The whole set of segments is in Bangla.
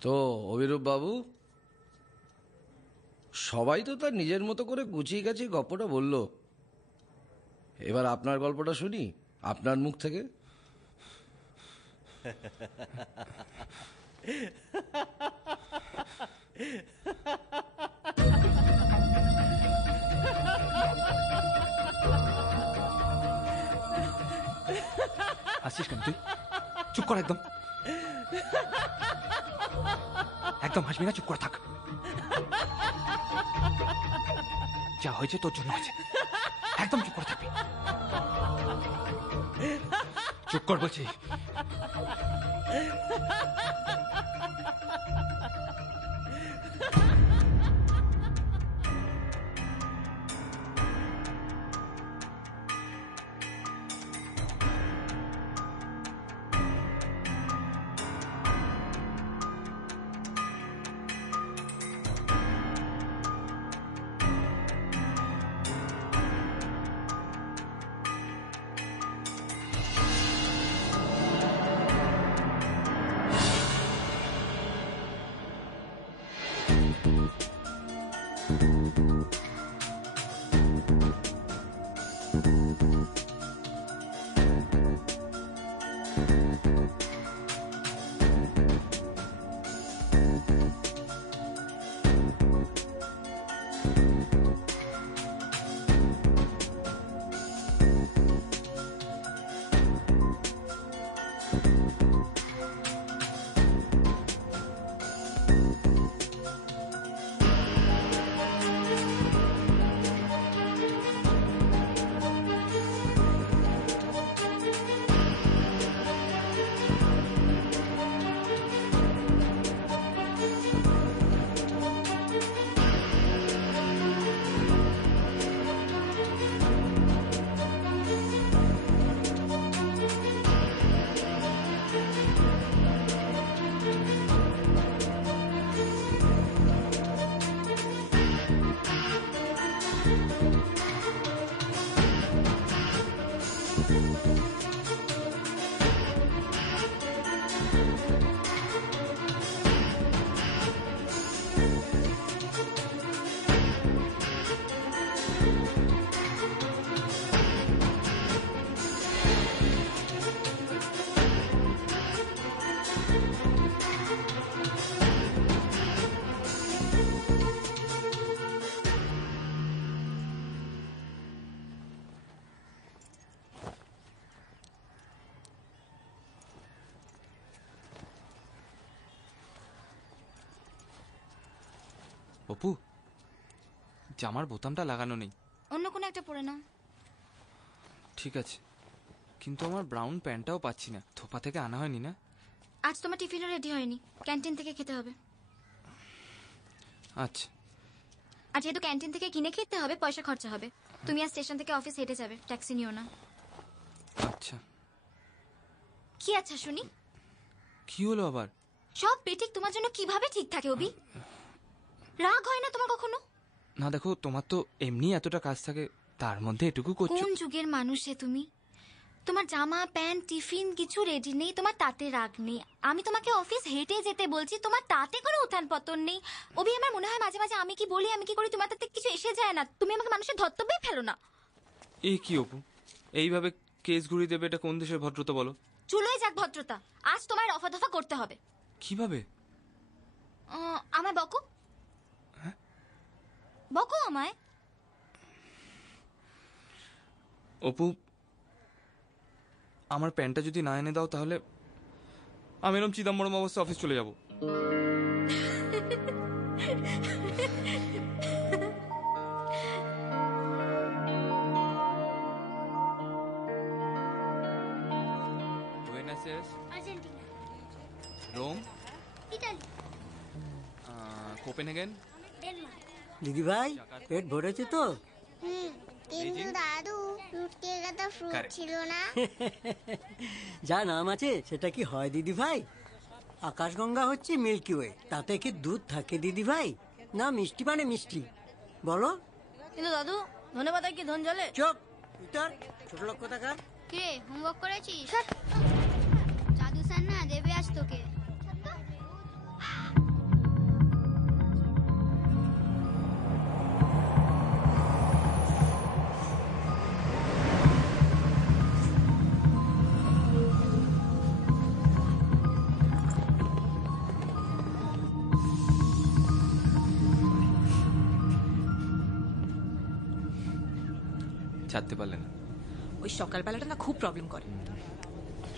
তো অভিরূপ বাবু, সবাই তো তার নিজের মতো করে গুছিয়ে গাছিয়ে গল্পটা বলল, এবার আপনার গল্পটা শুনি আপনার মুখ থেকে। আসিস কেন তুই? চুপ কর, একদম একদম হাসবি না, চুপ করে থাক। যা হয়েছে তোর জন্য হয়েছে, একদম চুপ করে থাকবি। চুপ কর বলছি। অপু, জামার বোতামটা লাগানো নেই, অন্য কোনো একটা পরে নাও। ঠিক আছে, কিন্তু আমার ব্রাউন প্যান্টটাও পাচ্ছি না। থোপা থেকে আনা হয়নি না? আজ তোমার টিফিনও রেডি হয়নি, ক্যান্টিন থেকে খেতে হবে। আচ্ছা। আর যেহেতু ক্যান্টিন থেকে কিনে খেতে হবে, পয়সা খরচা হবে। তুমি আর স্টেশন থেকে অফিস হেঁটে যাবে, ট্যাক্সি নিও না। আচ্ছা। কি আচ্ছা শুনি? কি হলো আবার? সব বেঠিক তোমার জন্য কিভাবে ঠিক থাকে অভি? রাগ হয় না তোমার কখনো? না দেখো, তোমার তো এমনি এতটা কাজ থাকে, তার মধ্যে এটুকু করছো। কোন যুগের মানুষ হে তুমি? তোমার জামা প্যান্ট টিফিন কিছু রেডি নেই, তোমার তাতে রাগ নেই। আমি তোমাকে অফিস হেঁটে যেতে বলছি, তোমার তাতে কোনো উত্থান পতন নেই। অভি, আমার মনে হয় মাঝে মাঝে আমি কি বলি আমি কি করি তোমার তাতে কিছু এসে যায় না। তুমি আমাকে মানুষের ধর্তব্যই ফেলো না। এই কি অপু, এইভাবে কেস ঘুরিয়ে দেবে? এটা কোন দেশের ভদ্রতা বলো? চুলোই যাক ভদ্রতা, আজ তোমায় রফা দফা করতে হবে। কিভাবে? আমায় বকো। বকো আমায়। অপু, আমার প্যান্টটা যদি না এনে দাও তাহলে আমি এরকম চিদম্বরম অবস্থা অফিস চলে যাবো। Rome, Italy, Copenhagen. দিদি ভাই, পেট ভরেছে তো? কিন্তু দাদু লুটকে গেটা ফ্রুট ছিল না? যা নাম আছে সেটা কি হয় দিদি ভাই? আকাশগঙ্গা হচ্ছে মিল্কি ওয়ে, তাতে কি দুধ থাকে দিদি ভাই? না মিষ্টি মানে মিষ্টি, বলো। কিন্তু দাদু, ধনে পাতায় কি ধন জলে? চুপ, উত্তর ছোট লোক কোথাকার। কিরে, হোমওয়ার্ক করেছিস? জাদু স্যার না দেবে আজ তোকে। সারতে পারলে না। ওই সকালবেলাটা না খুব প্রবলেম করে।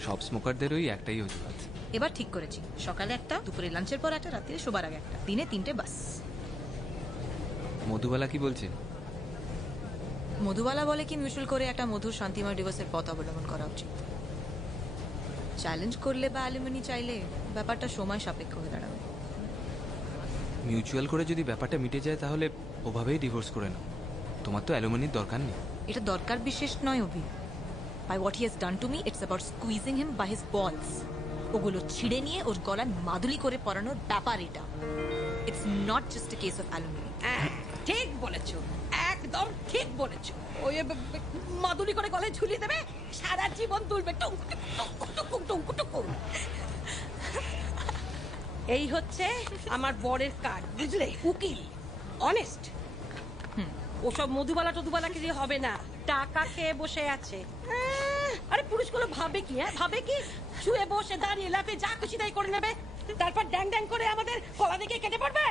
সব স্মোকারদের ওই একটাই অজুহাত। এবার ঠিক করেছি, সকালে একটা, দুপুরে লাঞ্চের পর একটা, রাত্রে শোবার আগে একটা, দিনে 3টে বাস। মধুবালা কি বলছে? মধুবালা বলে কি মিউচুয়াল করে একটা মধুর শান্তিময় ডিভোর্সের পথ অবলম্বন করা উচিত। চ্যালেঞ্জ করলে বা অ্যালুমিনি চাইলে ব্যাপারটা সময় সাপেক্ষ হয়ে দাঁড়াবে। মিউচুয়াল করে যদি ব্যাপারটা মিটে যায় তাহলে ওভাবেই ডিভোর্স করে নাও। তোমার তো অ্যালুমিনির দরকার নেই। এটা দরকার বিশেষ নয় Abhi. By what he has done to me, it's about squeezing him by his balls. ওগুলো ছিঁড়ে নিয়ে ওর গলায় মাদুলি করে পরানোর ব্যাপার এটা। It's not just a case of alumni. ঠিক বলেছো, একদম ঠিক বলেছো। ওই মাদুলি করে গলায় ঝুলিয়ে দেবে, সারা জীবন তুলবে টুক টুক টুক টুক। এই হচ্ছে আমার বরের কাজ, বুঝলে? উকিল, অনেস্ট। ওসব মধুবালা টধুবালা কিছু হবে না, টাকা খেয়ে বসে আছে। আরে পুরুষগুলো ভাবে কি, ভাবে কি শুয়ে বসে দাঁড়িয়ে লাফে যা খুশি তাই করে নেবে, তারপর ড্যাং ড্যাং করে আমাদের গলা দিকে কেটে পড়বে।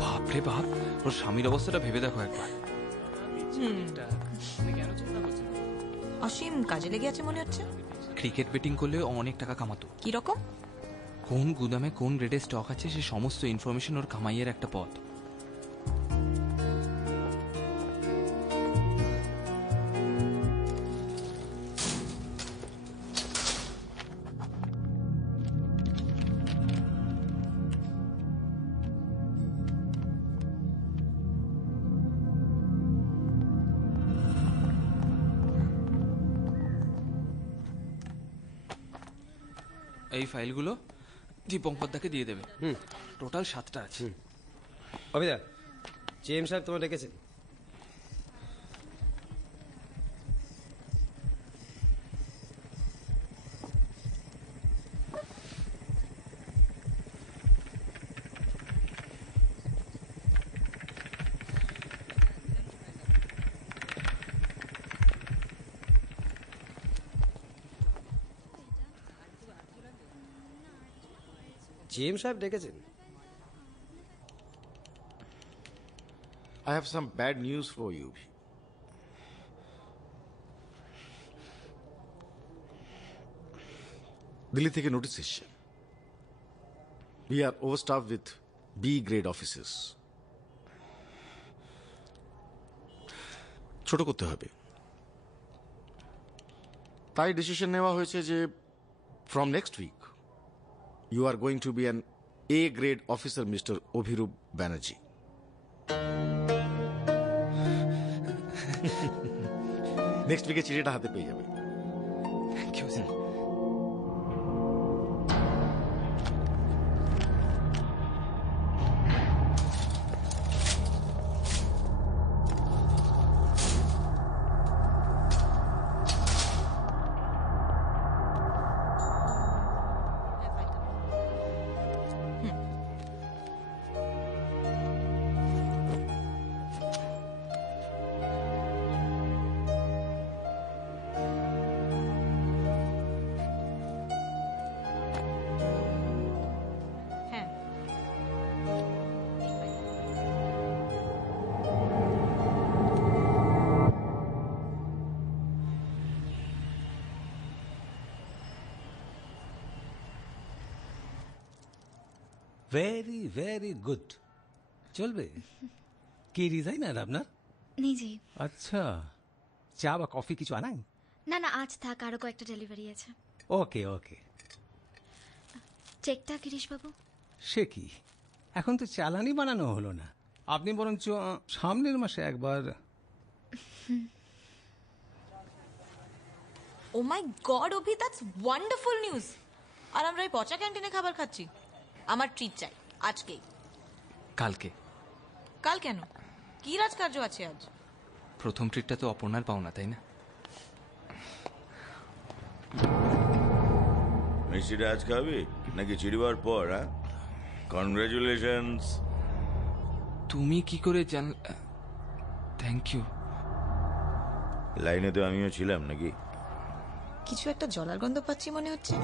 বাপরে বাপ, ওর স্বামীর অবস্থাটা ভেবে দেখো একবার। অসীম কাজে লেগে আছে মনে হচ্ছে। ক্রিকেট বেটিং করলে অনেক টাকা কামাতো। কি রকম? কোন গুদামে কোন রেটে স্টক আছে সে সমস্ত ইনফরমেশন ওর কামাইয়ের একটা পথ। এই ফাইলগুলো দীপঙ্করদাকে দিয়ে দেবে। টোটাল 7টা আছে। অভিদা, জিএম সাহেব তোমার ডেকেছেন। জিএম সাহেব ডেকেছেন। I have some bad news for you. Delhi থেকে নোটিস এসছে। We are overstaffed with B grade officers. ছোট করতে হবে। তাই ডিসিশন নেওয়া হয়েছে যে from next week you are going to be an A grade officer, Mr. Obhirup Banerjee. Next উইকে চিঠিটা হাতে পেয়ে যাবে। Thank you sir. হ্যাঁ, ভেরি ভেরি গুড। চলবে কি ডিজাইনার আপনার? নিজে। আচ্ছা, চা বা কফি কিছু আনাই? না না, আজ থাক, আরো কয়েকটা ডেলিভারি আছে। ওকে ওকে। চেকটা গিরিশবাবু। সে কি, এখন তো চালানি বানানো হলো না। আপনি বরঞ্চ সামনের মাসে একবার। Oh my god Abhi, that's wonderful news. আর আমরা এই পচা ক্যান্টিনে খাবার খাচ্ছি। আমার ট্রিট চাই আজকেই। কালকে। কাল কেন? কি রাজকার্য আছে আজ? প্রথম ট্রিটটা তো অপর্ণার পাওনা, তাই না? মিষ্টিটা আজ খাবি নাকি চিড়িবার পর? হ্যাঁ, কনগ্রাচুলেশনস। তুমি কি করে জান? Thank you. লাইনে তো আমিও ছিলাম নাকি? কিছু একটা জলার গন্ধ পাচ্ছি মনে হচ্ছে।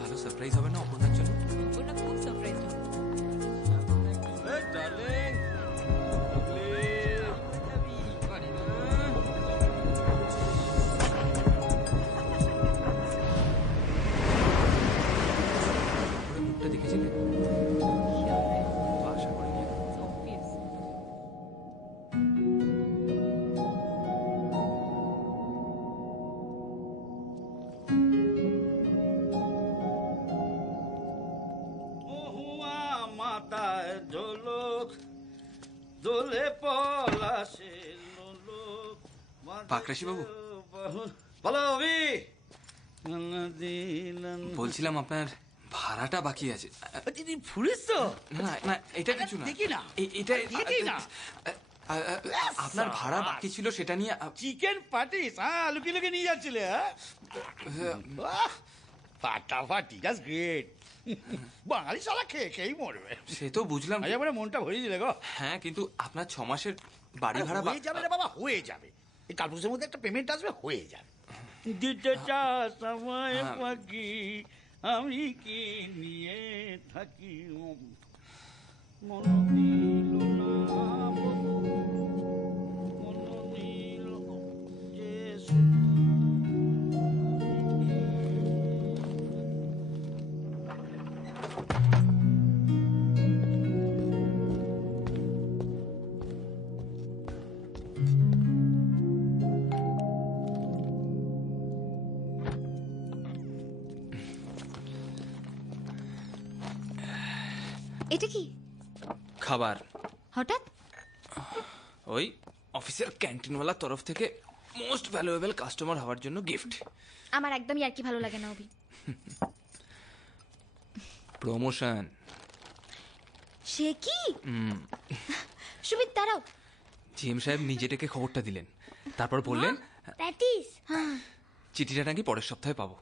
ভালো সারপ্রাইজ হবে না অপর্ণার জন্য? খুব সারপ্রাইজ হবে। মুখটা দেখেছিলে? আশা করিনি। মহুয়া মাতায় ঝোলক দোলে পলাশে লোলক। পাকরাশি বাবু, বলো অভি। বলছিলাম আপনার ভাড়াটা বাকি আছে। ফুরিস তো? না না, এটা কিছু না। দেখি না, এটা দেখি না। আপনার ভাড়া বাকি ছিল সেটা নিয়ে। চিকেন পাটিস? হ্যাঁ, লুকিয়ে লুকিয়ে নিয়ে যাচ্ছিলে? হ্যাঁ, ফাটাফাটি, জাস্ট গ্রেট। বাঙালি শালা খেয়ে খেয়েই মরবে। সে তো বুঝলাম, এবারে মনটা ভরিয়ে দিলে গো। হ্যাঁ, কিন্তু আপনার 6 মাসের বাড়ি ভাড়া হয়ে যাবে রে বাবা, হয়ে যাবে। এই কাল পরশুর মধ্যে একটা পেমেন্ট আসবে, হয়ে যাবে। দিতে চাস আমায় পাখি, আমি কি নিয়ে থাকি। মন দিল না, মন দিল যে এটা কি খাবার। হঠাৎ? ওই অফিসের ক্যান্টিনওয়ালার তরফ থেকে মোস্ট ভ্যালুয়েবল কাস্টমার হওয়ার জন্য গিফট। আমার একদমই আর কি ভালো লাগে না অভি। প্রমোশন। সে কি? সুমিত দাঁড়াও। জিএম সাহেব নিজে থেকে খবরটা দিলেন, তারপর বললেন প্যাটিস চিঠিটা নাকি পরের সপ্তাহে পাবো।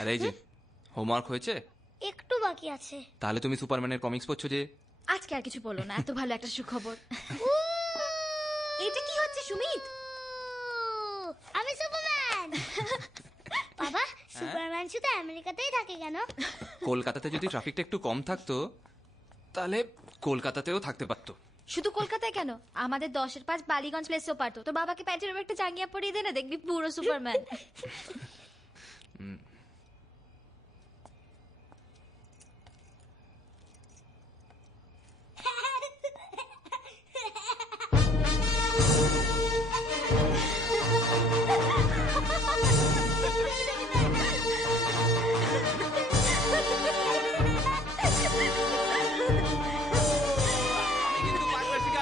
আর এই যে হোমওয়ার্ক হয়েছে? একটু বাকি আছে। তাহলে তুমি সুপারম্যানের কমিক্স পড়ছো যে? আজকে আর কিছু বলো না, এত ভালো একটা সুখবর। এটা কি হচ্ছে সুমিত? আমি সুপারম্যান। বাবা, সুপারম্যান শুধু আমেরিকাতেই থাকে কেন? কলকাতাতে যদি ট্রাফিকটা একটু কম থাকতো তাহলে কলকাতাতেও থাকতে পারতো। শুধু কলকাতায় কেন, আমাদের 10-এর 5 বালিগঞ্জ প্লেসও পারতো। তোর বাবাকে প্যান্টের উপর একটা জাঙ্গিয়া পরিয়ে দে না, দেখবি পুরো সুপারম্যান।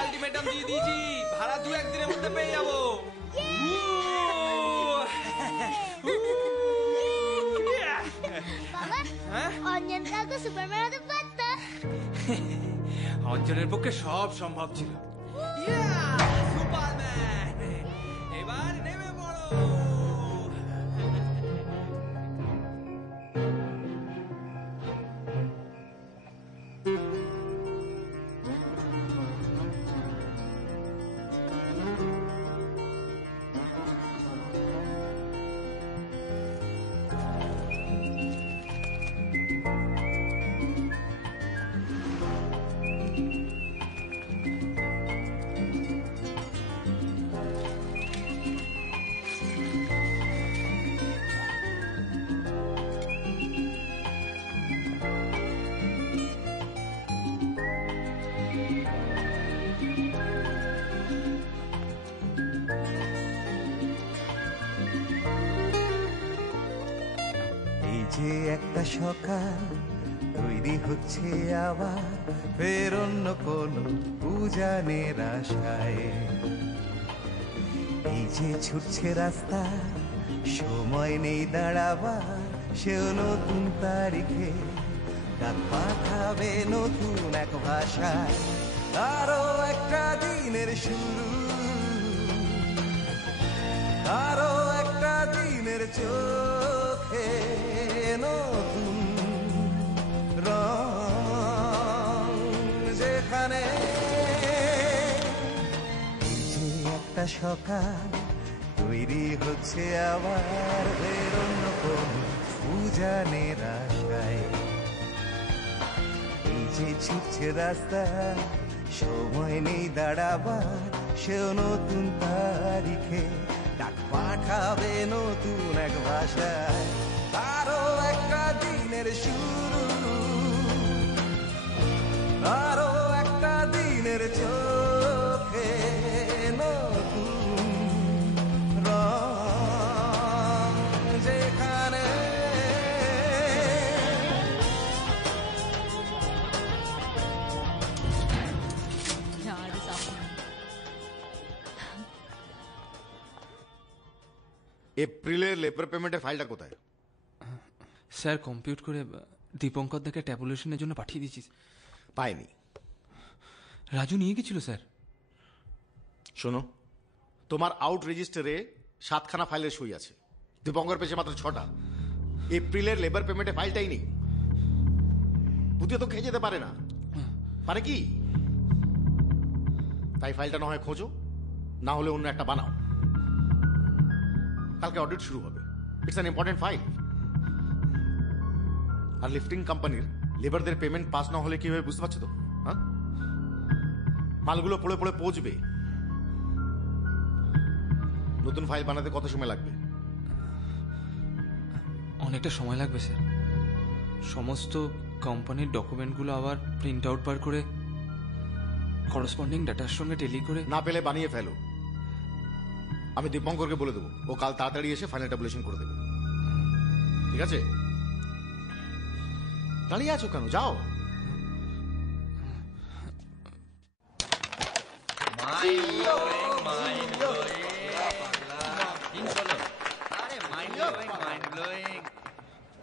আলটিমেটাম দিয়ে দিয়েছি, ভাড়া 2-1 দিনের মধ্যে পেয়ে যাবো। বাবা, অঞ্জন কাল তো সুপারম্যান হতে পারতো। অঞ্জনের পক্ষে সব সম্ভব ছিল। সুপারম্যান এবার নেমে পড়ো। যে একটা সকাল তৈরি হচ্ছে আবার ফের অন্য কোনো উজানের আশায়। এই যে ছুটছে রাস্তা, সময় নেই দাঁড়াবার, সেও নতুন তারিখে ডাক পাঠাবে নতুন এক ভাষায়। আরো একটা দিনের শুরু, আরো একটা দিনের চোখে নতুন রং, যেখানে এই যে একটা সকাল তৈরি হচ্ছে আবার ফের অন্য কোনো উজানের আশায়। এই যে ছুটছে রাস্তা, সময় নেই দাঁড়াবার, সেও নতুন তারিখে ডাক পাঠাবে নতুন এক ভাষায়। আরো একটা দিনের শুরু, আরো একটা দিনের চোখে নতুন রং যেখানে এপ্রিলের লেবার পেমেন্টের ফাইলটা কোথায়? স্যার কম্পিউট করে দীপঙ্কর দাকে ট্যাবুলেশনের জন্য পাঠিয়ে দিয়েছিস। পাইনি। রাজু নিয়ে গেছিল স্যার। শোনো, তোমার আউট রেজিস্টারে 7খানা ফাইলের সই আছে, দীপঙ্কর পেয়েছে মাত্র 6টা। এপ্রিলের লেবার পেমেন্টের ফাইলটাই নেই। বুঝে তো খেয়ে যেতে পারে না, পারে কি? তাই ফাইলটা না হয় খোঁজো, না হলে অন্য একটা বানাও। কালকে অডিট শুরু হবে, ইটস অ্যান ইম্পর্টেন্ট ফাইল। আর লিফটিং কোম্পানির লেবারদের পেমেন্ট পাস না হলে কি হবে বুঝতে পারছো তো? হ্যাঁ, মালগুলো পড়ে পড়ে পৌঁছবে। নতুন ফাইল বানাতে কত সময় লাগবে? অনেকটা সময় লাগবে স্যার। সমস্ত কোম্পানির ডকুমেন্টগুলো আবার প্রিন্ট আউট বার করে করসপন্ডিং ডাটার সঙ্গে টেলি করে। না পেলে বানিয়ে ফেলো, আমি দীপঙ্করকে বলে দেবো, ও কাল তাড়াতাড়ি এসে ফাইনাল ট্যাবুলেশন করে দেবে। ঠিক আছে? দাঁড়িয়ে আছো কেন, যাও।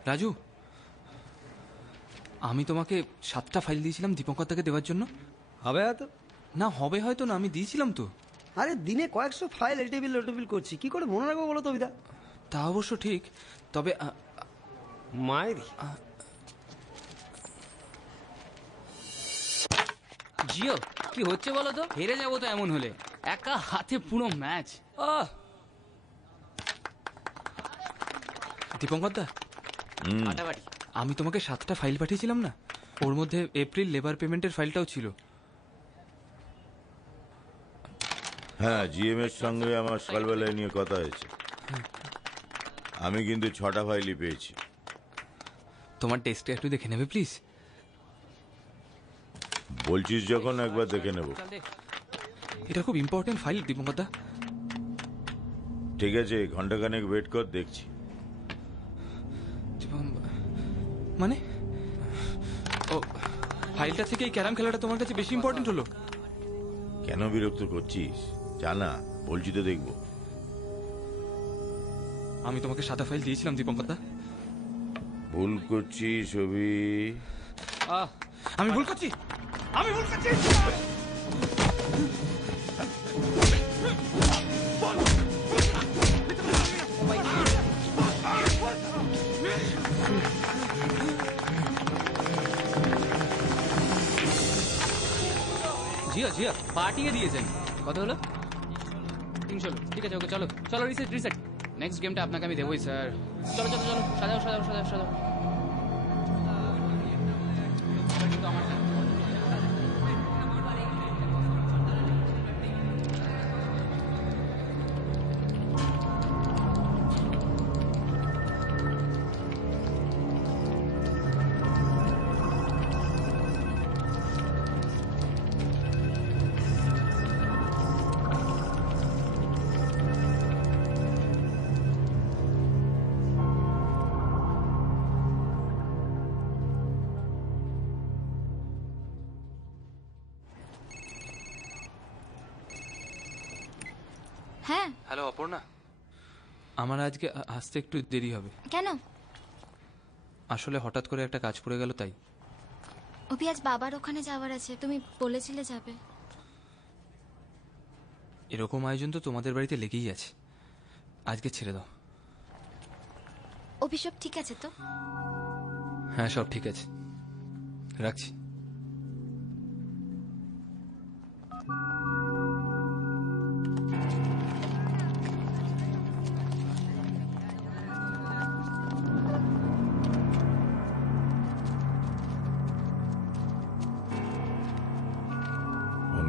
রাজু, আমি তোমাকে 7টা ফাইল দিয়েছিলাম দীপঙ্কর দাকে দেওয়ার জন্য। হবে হয়তো না, হবে হয়তো না, আমি দিয়েছিলাম তো। আরে দিনে কয়েকশো ফাইল এলটেবিল লোটেবিল করছি, কি করে মনে রাখবো বলো তো অবিদা? তা অবশ্য ঠিক, তবে মায়ের জিও কি হচ্ছে বলো তো? হেরে যাবো তো এমন হলে, একা হাতে পুরো ম্যাচ। দীপঙ্কর দা, ফাটাফাটি। আমি তোমাকে 7টা ফাইল পাঠিয়েছিলাম না, ওর মধ্যে এপ্রিল লেবার পেমেন্টের ফাইলটাও ছিল। হ্যাঁ, জিএম এর সঙ্গে আমার সকালবেলায় নিয়ে কথা হয়েছে। আমি কিন্তু 6টা ফাইলই পেয়েছি। তোমার টেস্টটা একটু দেখে নেবে প্লিজ? বলছিস যখন, একবার দেখে নেব। এটা খুব ইম্পর্টেন্ট ফাইল দীপঙ্কর দা। ঠিক আছে, ঘন্টাখানেক ওয়েট কর, দেখছি। মানে ও ফাইলটা থেকে এই ক্যারাম খেলাটা তোমার কাছে বেশি ইম্পর্টেন্ট হলো? কেন বিরক্ত করছিস? জানা, বলছি তো দেখবো। আমি তোমাকে 7টা ফাইল দিয়েছিলাম দীপঙ্কর দা। ভুল করছিস ছবি। আমি ভুল করছি, আমি ভুল করছি। জিও জিও পাঠিয়ে দিয়েছেন। কত হলো? 300। ঠিক আছে, ওকে চলো চলো, রিসেট রিসেট। নেক্সট গেমটা আপনাকে আমি দেবই স্যার। চলো চলো চলো, সাজাও সাজাও সাজাও সাজাও। হ্যাঁ। হ্যালো অপর্ণা, আমার আজকে আসতে একটু দেরি হবে। কেন? আসলে হঠাৎ করে একটা কাজ পড়ে গেল, তাই। অভি, আজ বাবার ওখানে যাওয়ার আছে, তুমি বলেছিলে যাবে। এরকম আয়োজন তো তোমাদের বাড়িতে লেগেই আছে, আজকে ছেড়ে দাও। অভি, সব ঠিক আছে তো? হ্যাঁ, সব ঠিক আছে, রাখছি।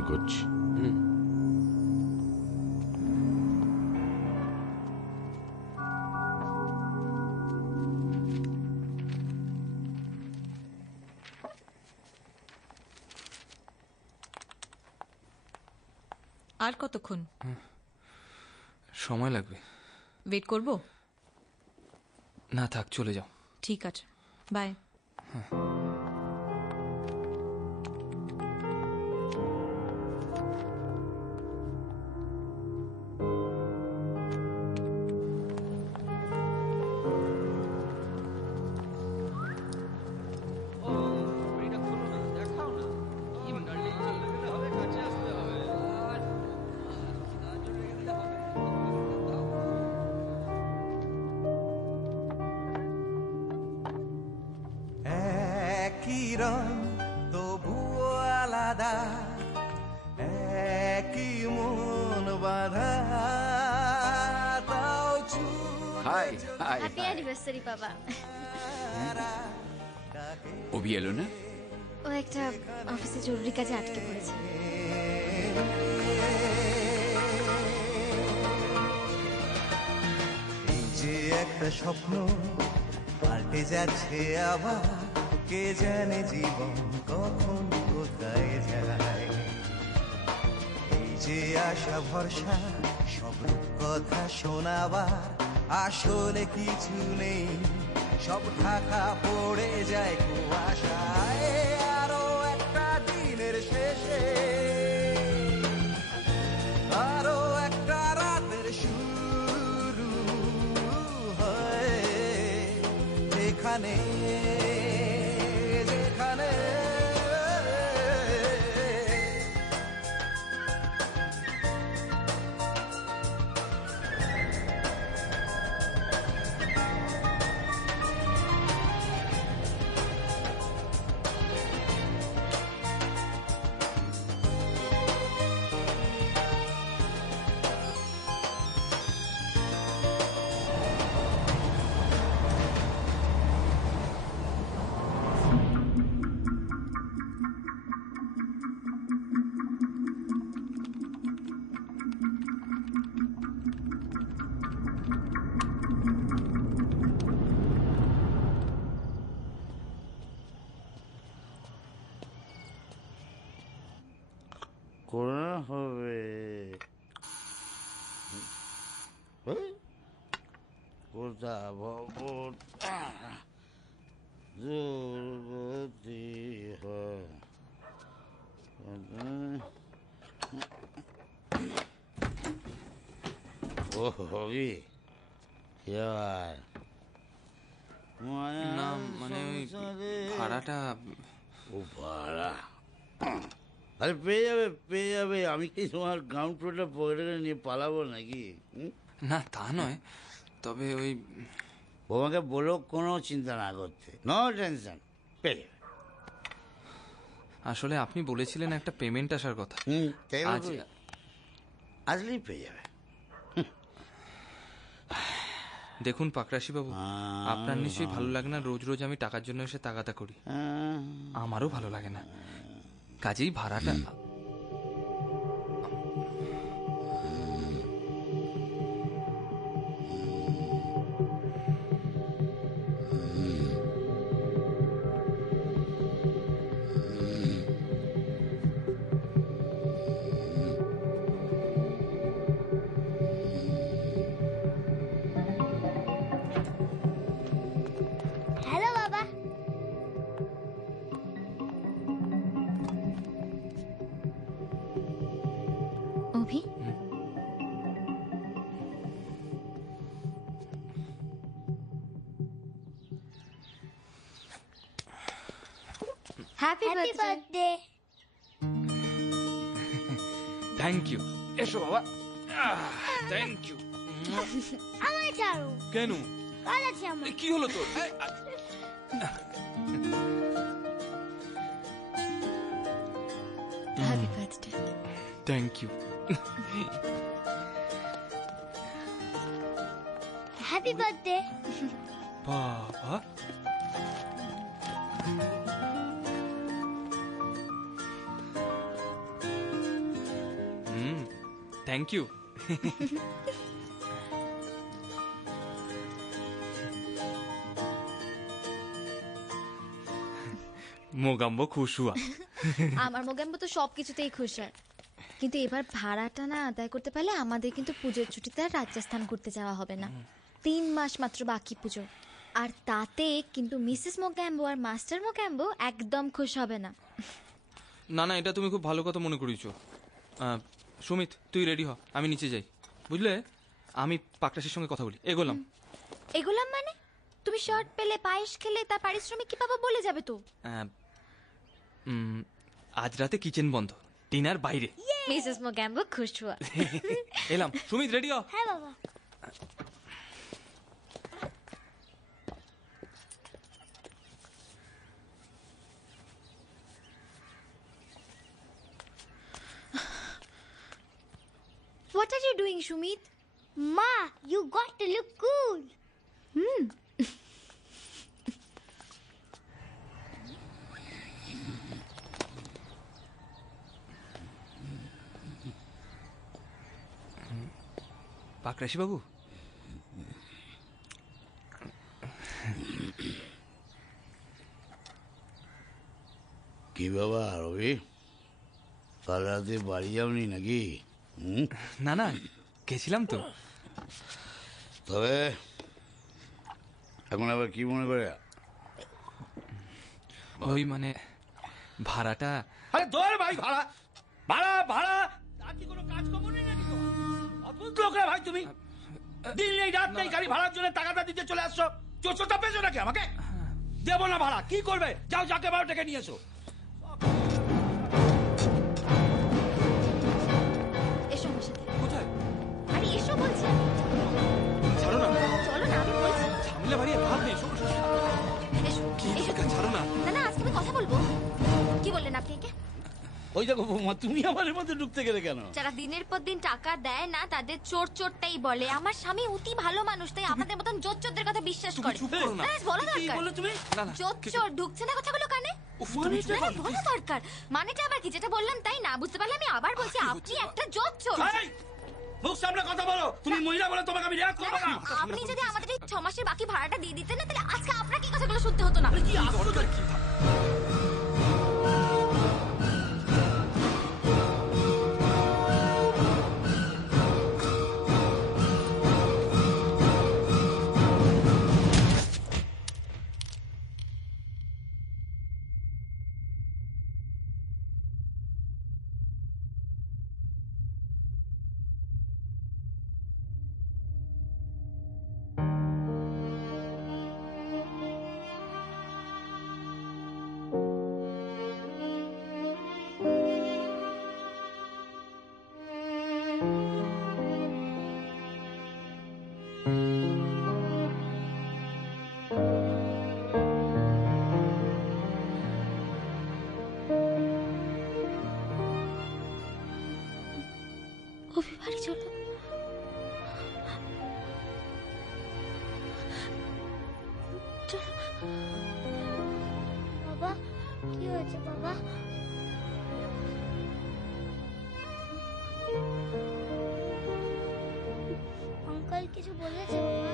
করছি। আর কতক্ষণ সময় লাগবে। ওয়েট করব? না থাক, চলে যাও। ঠিক আছে, বাই। একই রং তবুও আলাদা, একই মন বাঁধা, তাও হাই হাই হ্যাপি অ্যানিভার্সারি বাবা। অভি এলো না? ও একটা অফিসে জরুরি কাজে আটকে পড়েছে। এই যে একটা স্বপ্ন পাল্টে যাচ্ছে আবার, কে জানে জীবন কখন কোথায় যায়। এই যে আশা ভরসা সব কথা শোনাবার, আসলে কিছু নেই, সব ঢাকা পড়ে যায় কুয়াশায়। আরো একটা দিনের শেষে, আরো একটা রাতের শুরু হয় যেখানে যেখানে করে হবে কোথা ভবন দুর্গতি হয়। ও হবি না মানে ওই ভাড়াটা। ও ভাড়া, আরে পেয়ে যাবে। আমি কি তোমার গ্রাউন্ড ফ্লোরটা পকেটে নিয়ে পালাবো নাকি? না তা নয়, তবে ওই তোমাকে বলো কোনো চিন্তা না করতে, নো টেনশন, পেয়ে যাবে। আসলে আপনি বলেছিলেন একটা পেমেন্ট আসার কথা। আসলেই পেয়ে যাবে। দেখুন পাকরাশি বাবু, আপনার নিশ্চয়ই ভালো লাগে না রোজ রোজ আমি টাকার জন্য এসে তাগাদা করি। আমারও ভালো লাগে না, কাজেই ভাড়াটা। হ্যালো বাবা। Abhi, happy birthday. Thank you. এসো বাবা। Thank you. আমার চারু কেন? কাল আছে আমার। কি হলো তোর? Happy birthday. Thank you. Happy birthday. বাবা, থ্যাংক ইউ। মোগাম্বো খুশ হুয়া। আমার মোগাম্বো তো সবকিছুতেই খুশ হয়, কিন্তু এবার ভাড়াটা না আদায় করতে পারলে আমাদের কিন্তু পুজোর ছুটিতে আর রাজস্থান ঘুরতে যাওয়া হবে না। 3 মাস মাত্র বাকি পুজো, আর তাতে কিন্তু মিসেস মোগাম্বো আর মাস্টার মোগাম্বো একদম খুশ হবে না। না না, এটা তুমি খুব ভালো কথা মনে করিয়েছো। সুমিত, তুই রেডি হ, আমি নিচে যাই, বুঝলে? আমি পাকরাশির সঙ্গে কথা বলি। এগোলাম। এগুলাম মানে? তুমি শার্ট পেলে, পায়েস খেলে, তার পারিশ্রমিক কি পাবো বলে যাবে তো? আজ রাতে কিচেন বন্ধ, ডিনার বাইরে। মিসেস মোগাম্বো খুশ হুয়া। এলাম। সুমিত, রেডি হ। হ্যাঁ বাবা। What are you doing, Shumit? Ma, you got to look cool. Pakrashi বাবু, কি বাবা রবি, কাল রাতে বাড়ি যাওনি নাকি? না না, গেছিলাম তো। তবে এখন আবার কি মনে করে? ওই মানে ভাড়াটা। আরে ধর ভাই, ভাড়া ভাড়া ভাড়া আর কি কোনো কাজ খবর নেই নাকি তোমার? অদ্ভুত লোক রে ভাই তুমি, দিন নেই রাত নেই খালি ভাড়ার জন্য টাকাটা দিতে চলে আসছো। চোরটা পেয়েছো নাকি আমাকে? দেবো না ভাড়া, কি করবে? যাও যাকে বারো টাকা নিয়ে এসো। এসো আমার সাথে। কোথায়? আরে এসো বলছি। ছাড়ো না। চলো না, আমি বলছি। ঝামেলা বাড়িয়ে ভাব নেই। এসো কি দরকার? ছাড়ো না। না না, আজকে আমি কথা বলবো। কি বললেন আপনি একে? ওই দেখো বৌমা, তুমি আমার মধ্যে ঢুকতে গেলে কেন? যারা দিনের পর দিন টাকা দেয় না তাদের চোর চোরটাই বলে। আমার স্বামী অতি ভালো মানুষ, তাই আপনাদের মতন জোর চোরদের কথা বিশ্বাস করে। না, বলা দরকার। জোর চোর ঢুকছে না কথাগুলো কানে? না, বলা দরকার। মানেটা আবার কি? যেটা বললাম তাই না বুঝতে পারলে আমি আবার বলছি, আপনি একটা জোর চোর। মুখ সামনে কথা বলো, তুমি মহিলা বলে তোমাকে আমি রিয়াক্ট করব না। আপনি যদি আমাদের এই 6 মাসের বাকি ভাড়াটা দিয়ে দিতেন না, তাহলে আজকে আপনাকে এই কথাগুলো শুনতে হতো না। কি দরকার কি? অভি বাড়ি চলো। বাবা, কি হয়েছে বাবা? আঙ্কেল কিছু বলেছে বাবা?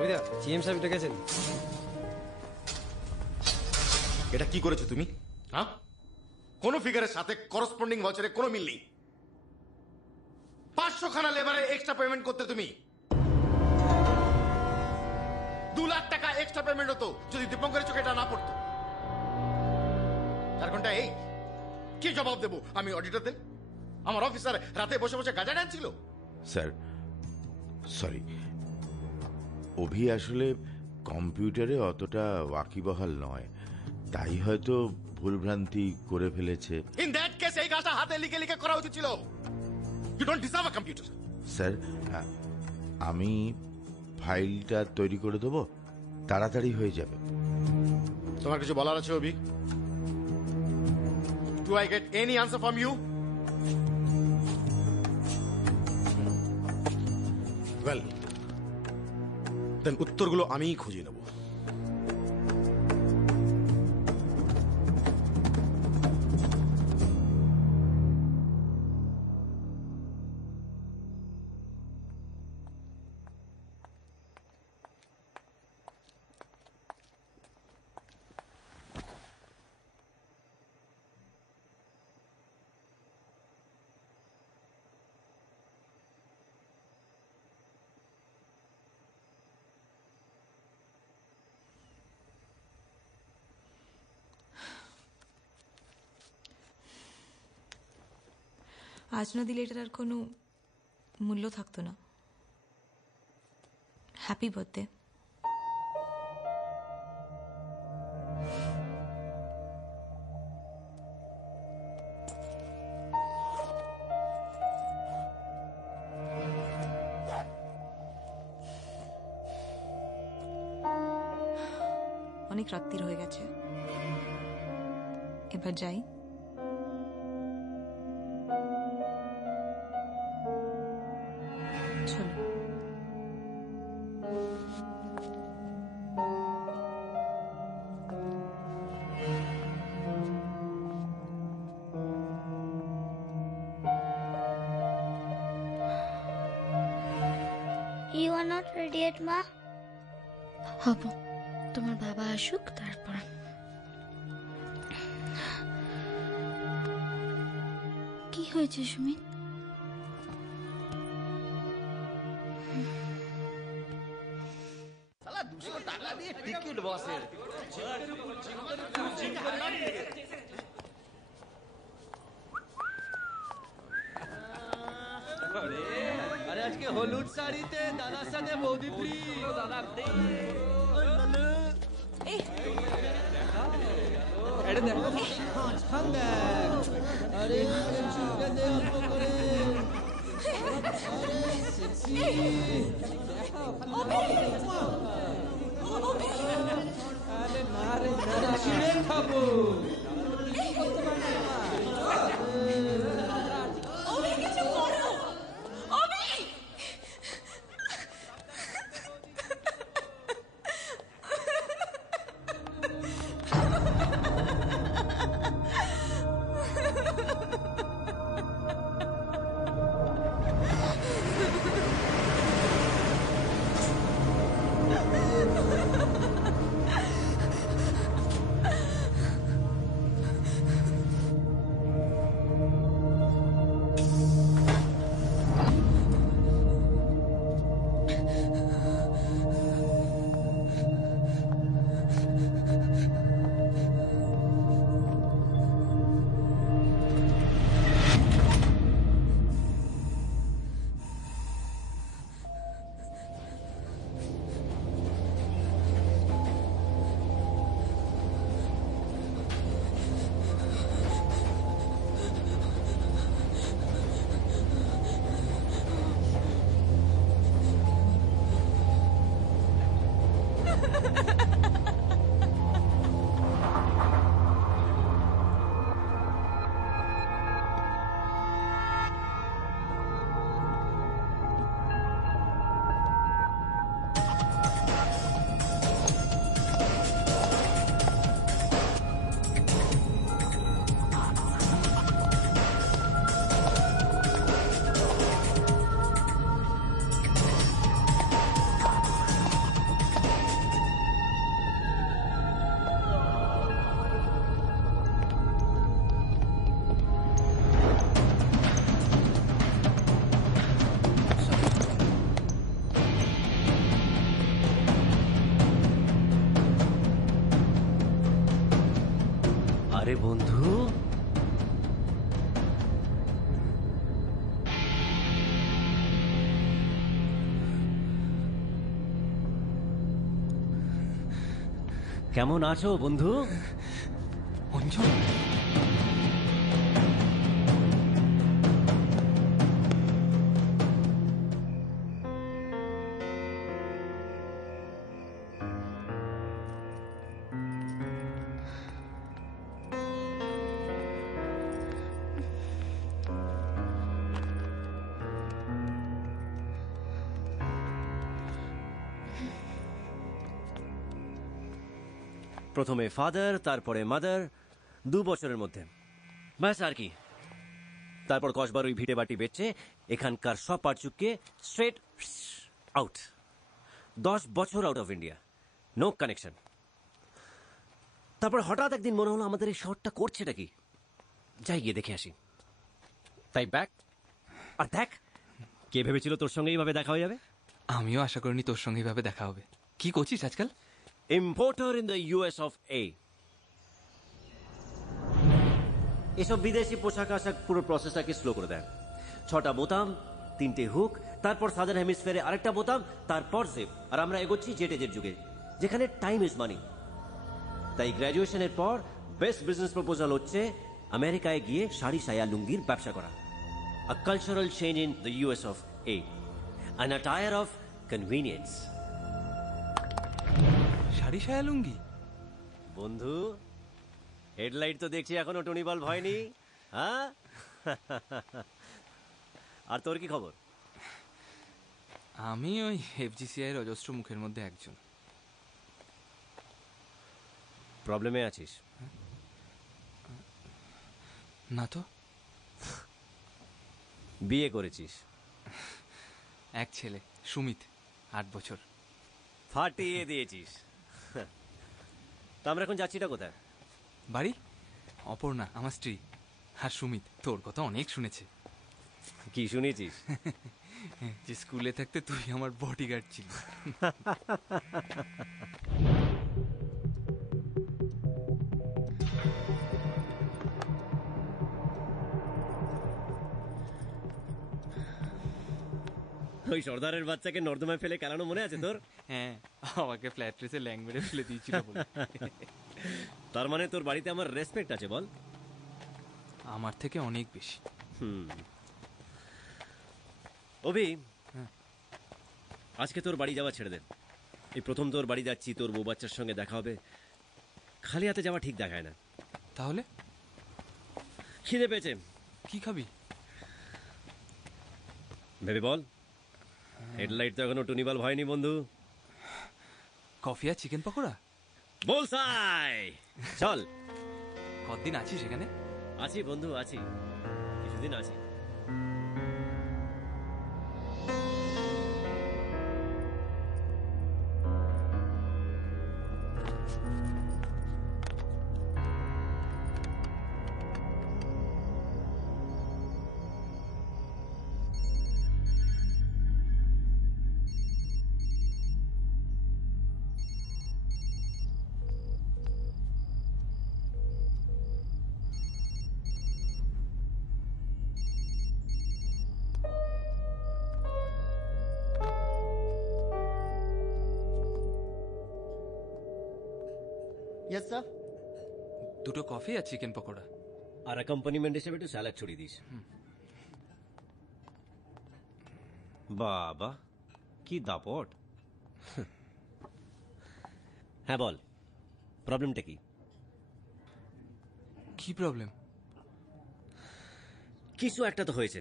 অভিদা জিএম সাহেব ডেকেছেন। এটা কি করেছো তুমি? হ্যাঁ, কোন ফিগারের সাথে করসপন্ডিং ভাউচারে কোনো মিল নেই। 500 খানা লেবারে এক্সট্রা পেমেন্ট করতে তুমি 2 লাখ টাকা এক্সট্রা পেমেন্ট হতো যদি দীপঙ্করের চোখে এটা না পড়তো। 4 ঘন্টা এই কি জবাব দেবো আমি অডিটরদের? আমার অফিসার রাতে বসে বসে গাঁজা টানছিল। স্যার সরি, অভি আসলে কম্পিউটারে অতটা ওয়াকিবহাল নয়, তাই হয়তো ভুলভ্রান্তি করে ফেলেছে। ইন দ্যাট কেস এই কাজটা হাতে লিখে লিখে করা উচিত ছিল। You don't deserve a computer. Sir আমি ফাইলটা তৈরি করে দেবো, তাড়াতাড়ি হয়ে যাবে। তোমার কিছু বলার আছে Abhi? Do I get any answer from you? Well then উত্তরগুলো আমিই খুঁজে নেব। আজ না দিলে এটার আর কোনো মূল্য থাকতো না। Happy birthday. অনেক রাত্রির হয়ে গেছে, এবার যাই। চলো। You are not ready yet, মা? হব, তোমার বাবা আসুক তারপর। কি হয়েছে সুমিত? টিকিট বসের আরে আজকে হলুদ শাড়িতে দাদার সাথে বৌদি ফ্রি। দাদা এটা দেখো, আরে দে অল্প করে। আরে না রে না, ছিঁড়ে খাবো। আরে বন্ধু, কেমন আছো বন্ধু? অঞ্জন, প্রথমে ফাদার, তারপরে মাদার, 2 বছরের মধ্যে, ব্যাস আর কি। তারপর কসবার ওই ভিটে বাটি বেচে এখানকার সব পার্টচুককে স্ট্রেট আউট। 10 বছর out of India, no connection. তারপর হঠাৎ একদিন মনে হলো আমাদের এই শহরটা করছেটা কি, যাই গিয়ে দেখে আসি। তাই ব্যাক। আর দেখ, কে ভেবেছিল তোর সঙ্গে এইভাবে দেখা হয়ে যাবে? আমিও আশা করিনি তোর সঙ্গে এইভাবে দেখা হবে। কি করছিস আজকাল? Importer in the US of A। এসব বিদেশি পোশাক আশাক পুরো প্রসেসটাকে স্লো করে দেয়। 6টা বোতাম, 3টে হুক, তারপর সাদার্ন হেমিসফিয়ারে আরেকটা বোতাম, তারপর জিপ। আর আমরা এগোচ্ছি জেটেজের যুগে, যেখানে টাইম ইজ মানি। তাই গ্র্যাজুয়েশনের পর বেস্ট বিজনেস প্রপোজাল হচ্ছে আমেরিকায় গিয়ে শাড়ি সায়া লুঙ্গির ব্যবসা করা। আ cultural change in the US of A, an attire of convenience. Sari সায়া লুঙ্গি? বন্ধু, হেডলাইট তো দেখছি এখনো টনি বাল্ব হয়নি, হ্যাঁ? আর তোর কি খবর? আমি ওই FGCI এর অজস্র মুখের মধ্যে একজন। প্রবলেমে আছিস? না তো। বিয়ে করেছিস? এক ছেলে, সুমিত, 8 বছর। ফাটিয়ে দিয়েছিস। তা আমরা এখন যাচ্ছিটা কোথায়? বাড়ি। অপর্ণা আমার স্ত্রী, আর সুমিত তোর কথা অনেক শুনেছে। কি শুনেছিস? যে স্কুলে থাকতে তুই আমার বডিগার্ড ছিলি। ওই সর্দারের বাচ্চাকে নর্দমায় ফেলে কেলানো মনে আছে তোর? হ্যাঁ, আমাকে ফ্ল্যাট রেসে ল্যাং মেরে ফেলে দিয়েছিল বলে। তার মানে তোর বাড়িতে আমার রেসপেক্ট আছে বল? আমার থেকে অনেক বেশি। অভি, আজকে তোর বাড়ি যাওয়া ছেড়ে দে। এই প্রথম তোর বাড়ি যাচ্ছি, তোর বউ বাচ্চার সঙ্গে দেখা হবে। খালি হাতে যাওয়া ঠিক দেখায় না। তাহলে? খিদে পেয়েছে। কি খাবি? ভেবে বল। হেডলাইট তো এখনো টুনি বাল্ব হয়নি বন্ধু। কফি আর চিকেন পকোড়া? বলসাই, চল। কতদিন আছিস সেখানে? আছি বন্ধু, আছি, কিছুদিন আছি। Yes sir. 2টো কফি আর চিকেন পকোড়া। আর অ্যাকম্পানিমেন্ট হিসেবে একটু স্যালাড ছড়িয়ে দিস। বাবা, কি দাপট। হ্যাঁ বল, প্রবলেমটা কি? কি প্রবলেম? কিছু একটা তো হয়েছে,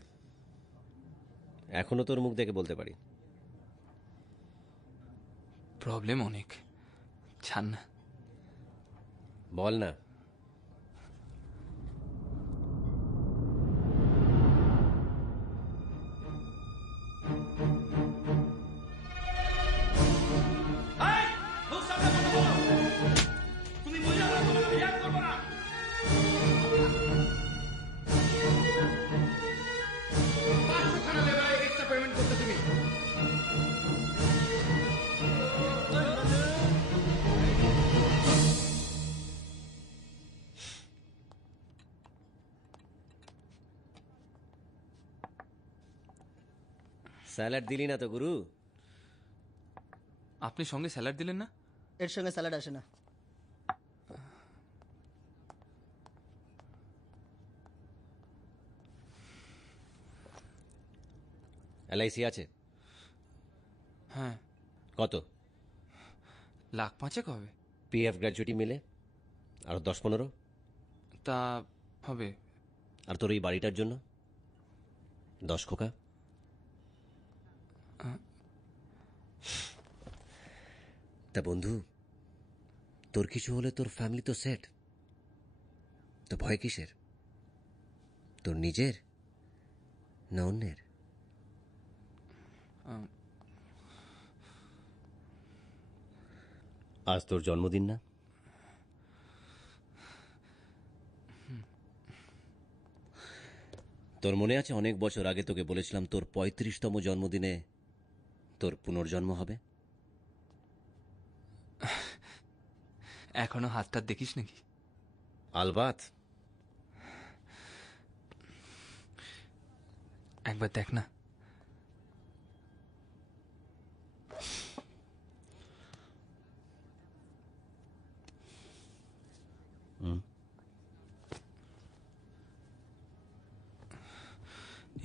এখনো তোর মুখ দেখে বলতে পারি। প্রবলেম অনেক, ছাড় না। বল না। স্যালাড দিলি না তো গুরু? আপনি সঙ্গে স্যালাড দিলেন না? এর সঙ্গে স্যালাড আসে না। এলআইসি আছে? হ্যাঁ। কত? 1,05,000 হবে। পিএফ গ্র্যাচুইটি মিলে আরো 10-15? তা হবে। আর তোর এই বাড়িটার জন্য 10 খোকা? তা বন্ধু, তোর কিছু হলে তোর ফ্যামিলি তো সেট, তো ভয় কিসের? তোর নিজের না অন্যের? আজ তোর জন্মদিন না? তোর মনে আছে অনেক বছর আগে তোকে বলেছিলাম তোর 35তম জন্মদিনে তোর পুনর্জন্ম হবে? এখনো হাতটা দেখিস নাকি? আলবাত। একবার দেখ না।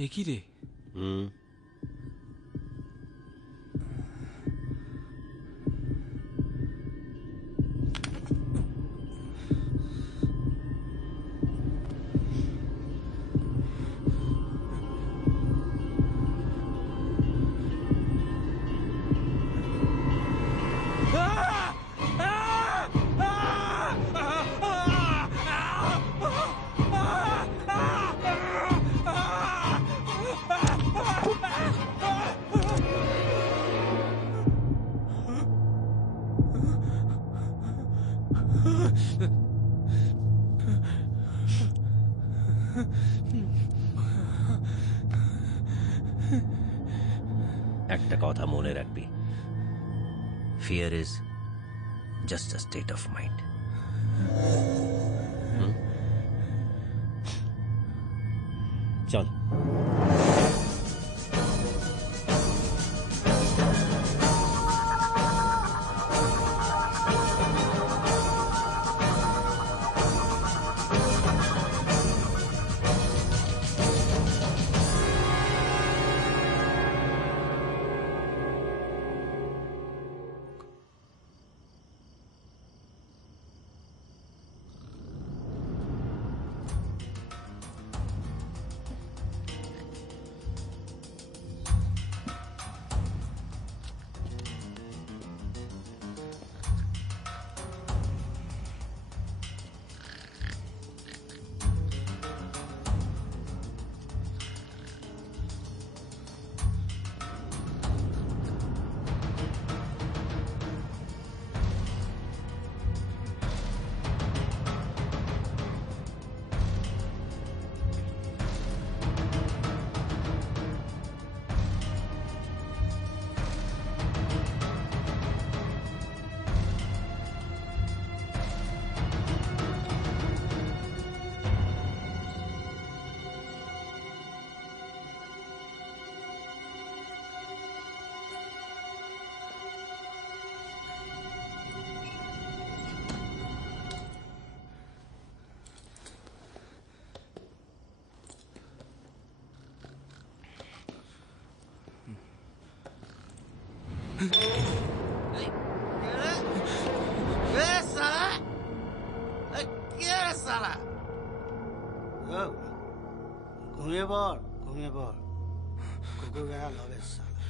এ কি রে? একটা কথা মনে রাখবি, fear is just a state of mind. চল। ঘুমিয়ে পড়, ঘুমিয়ে পড়। কুকুর বেড়াল হবে সালা।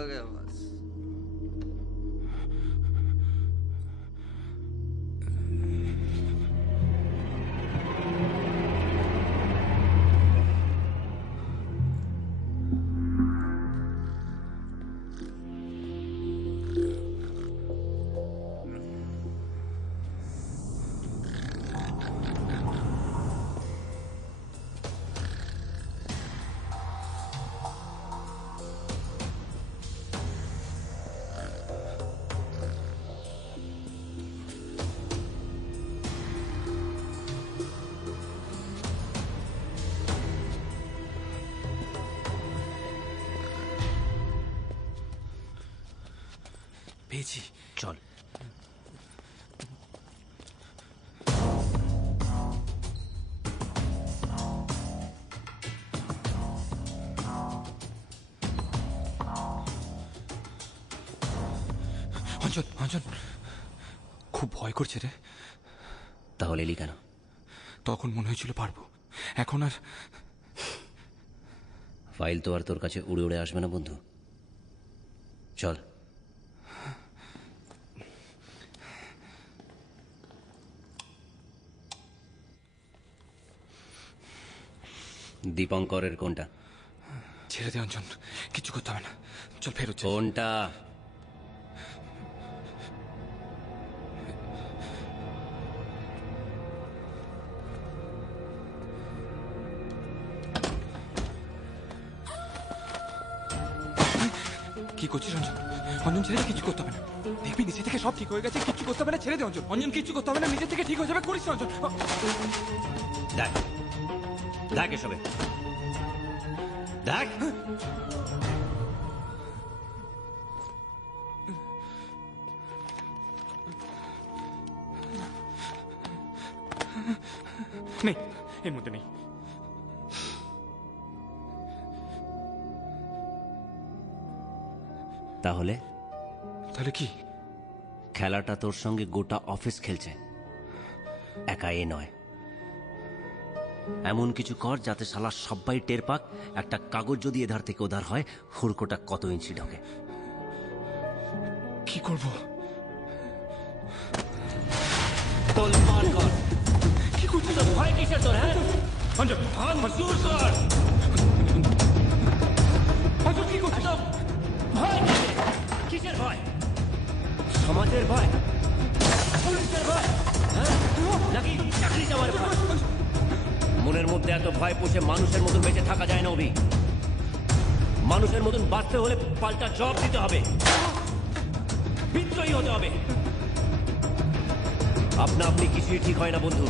ওকে বাস। পেয়েছি। চল। অঞ্জন, অঞ্জন, খুব ভয় করছে রে। তাহলে এলি কেন? তখন মনে হয়েছিল পারবো, এখন আর। ফাইল তো আর তোর কাছে উড়ে উড়ে আসবে না বন্ধু। চল। দীপঙ্করের কোনটা? ছেড়ে দে অঞ্জন, কিছু করতে হবে না, চল ফেরত। কোনটা? কি করছিস অঞ্জন? অঞ্জন ছেড়ে দে, কিছু করতে হবে না, দেখবি নিজে থেকে সব ঠিক হয়ে গেছে। কিছু করতে হবে না, ছেড়ে দে অঞ্জন। অঞ্জন কিছু করতে হবে না, নিজে থেকে ঠিক হয়ে যাবে, করিস অঞ্জন। দেখ দেখ এসবে দেখ। নেই, এর মধ্যে নেই। তাহলে? তাহলে কি? খেলাটা তোর সঙ্গে গোটা অফিস খেলছে, একা এ নয়। এমন কিছু কর যাতে শালা সবাই টের পাক। একটা কাগজ যদি এধার থেকে ওধার হয়, হুড়কোটা কত ইঞ্চি ঢোকে। কি করবো? কি করছিস? ভয় কিসের তোর? হ্যাঁ অঞ্জন, জোর কর। অঞ্জন কি করছিস? ভয় কিসের ভয়? সমাজের ভয়? পুলিশের ভয়? নাকি চাকরি যাওয়ার ভয়? মনের মধ্যে এত ভয় পুষে মানুষের মতন বেঁচে থাকা যায় না অভি। মানুষের মতন বাঁচতে হলে পাল্টা জবাব দিতে হবে, বিদ্রোহী হতে হবে। আপনা আপনি কিছুই ঠিক হয় না বন্ধু।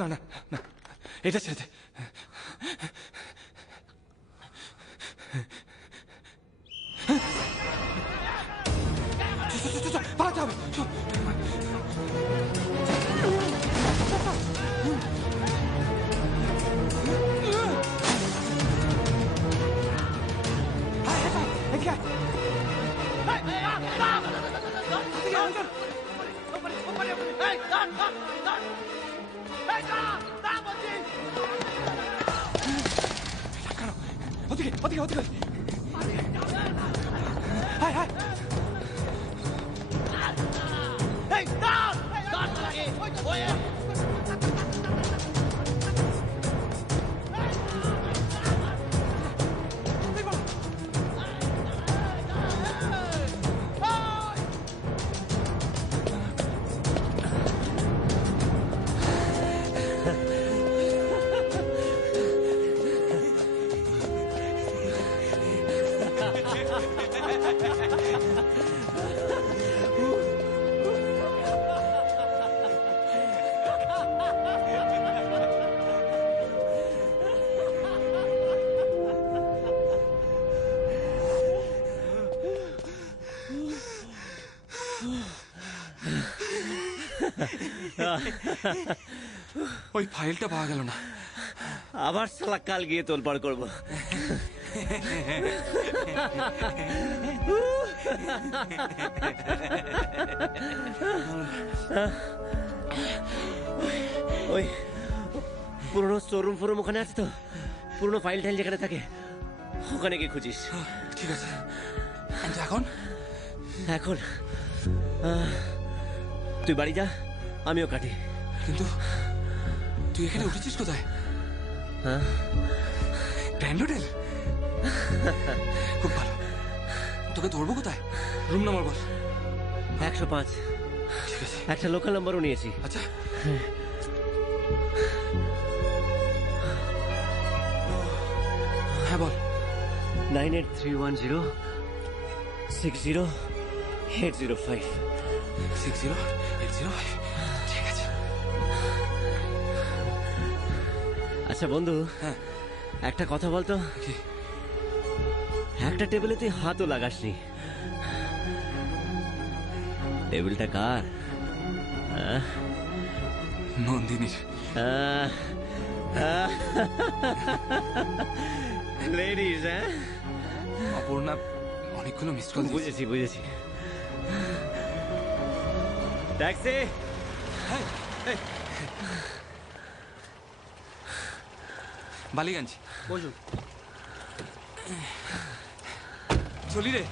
না না না, এটা ছেড়ে দে। পালাতে হবে। ওদিকে ওদিকে ওদিকে হাই হাই ওই ফাইলটা পাওয়া গেল না। আবার শালা কাল গিয়ে তোলপাড় করবো। ওই পুরোনো স্টোরুম ফোরুম ওখানে আছে তো? পুরোনো ফাইল টাইল যেখানে থাকে ওখানে গিয়ে খুঁজিস। ঠিক আছে। এখন এখন তুই বাড়ি যা, আমিও কাটি। কিন্তু তুই এখানে উঠেছিস কোথায়? হ্যাঁ, গ্র্যান্ড হোটেল। খুব ভালো। তোকে ধরবো কোথায়? রুম নাম্বার বল। 105। ঠিক আছে। একটা লোকাল নাম্বারও নিয়েছি। আচ্ছা, হ্যাঁ বল। 9831060805। 60805। ঠিক আছে। আচ্ছা বন্ধু, একটা কথা বলতো, একটা টেবিলে তুই হাতও লাগাসনি, টেবিলটা কার? নন্দিনীর। লেডিজ, হ্যাঁ? অপর্ণা অনেকগুলো মিস কল। বুঝেছি বুঝেছি। ট্যাক্সি। বালিগঞ্জ। বসুন। চলি রে।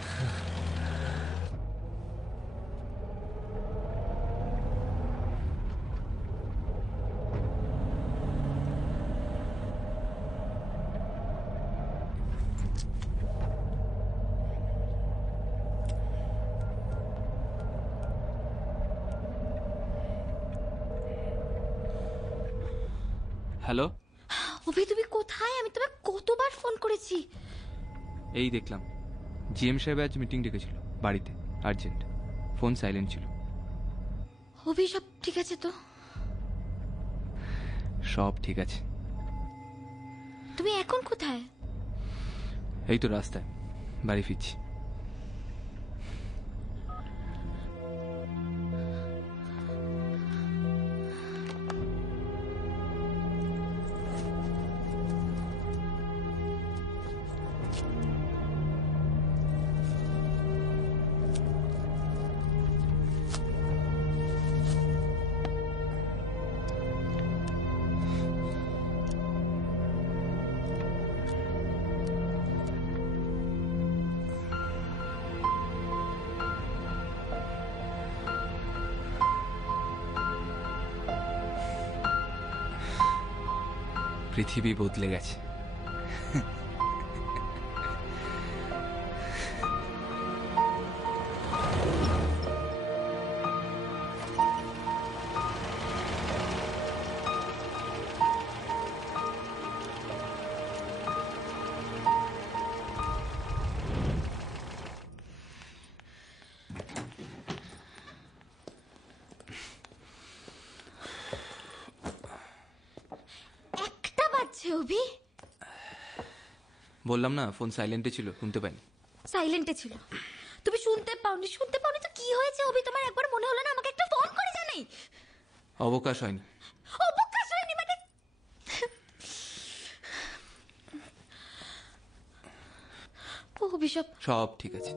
হ্যালো, অভি তুমি কোথায়? আমি তোমায় কতবার ফোন করেছি। এই দেখলাম জিএম সাহেব আজ মিটিং ডেকেছিল বাড়িতে, আর্জেন্ট। ফোন সাইলেন্ট ছিল। অভি সব ঠিক আছে তো? সব ঠিক আছে। তুমি এখন কোথায়? এই তো রাস্তায়, বাড়ি ফিরছি। পৃথিবী বদলে গেছে। অভি, বললাম না ফোন সাইলেন্টে ছিল, শুনতে পাইনি। সাইলেন্টে ছিল? তুমি শুনতে পাওনি? শুনতে পাওনি তো কি কি হয়েছে অভি? তোমার একবার মনে হলো না আমাকে একটা ফোন করে জানাই? অবকাশ হয়নি। অবকাশ হয়নি মানে? ও অভিশাপ। সব ঠিক আছে।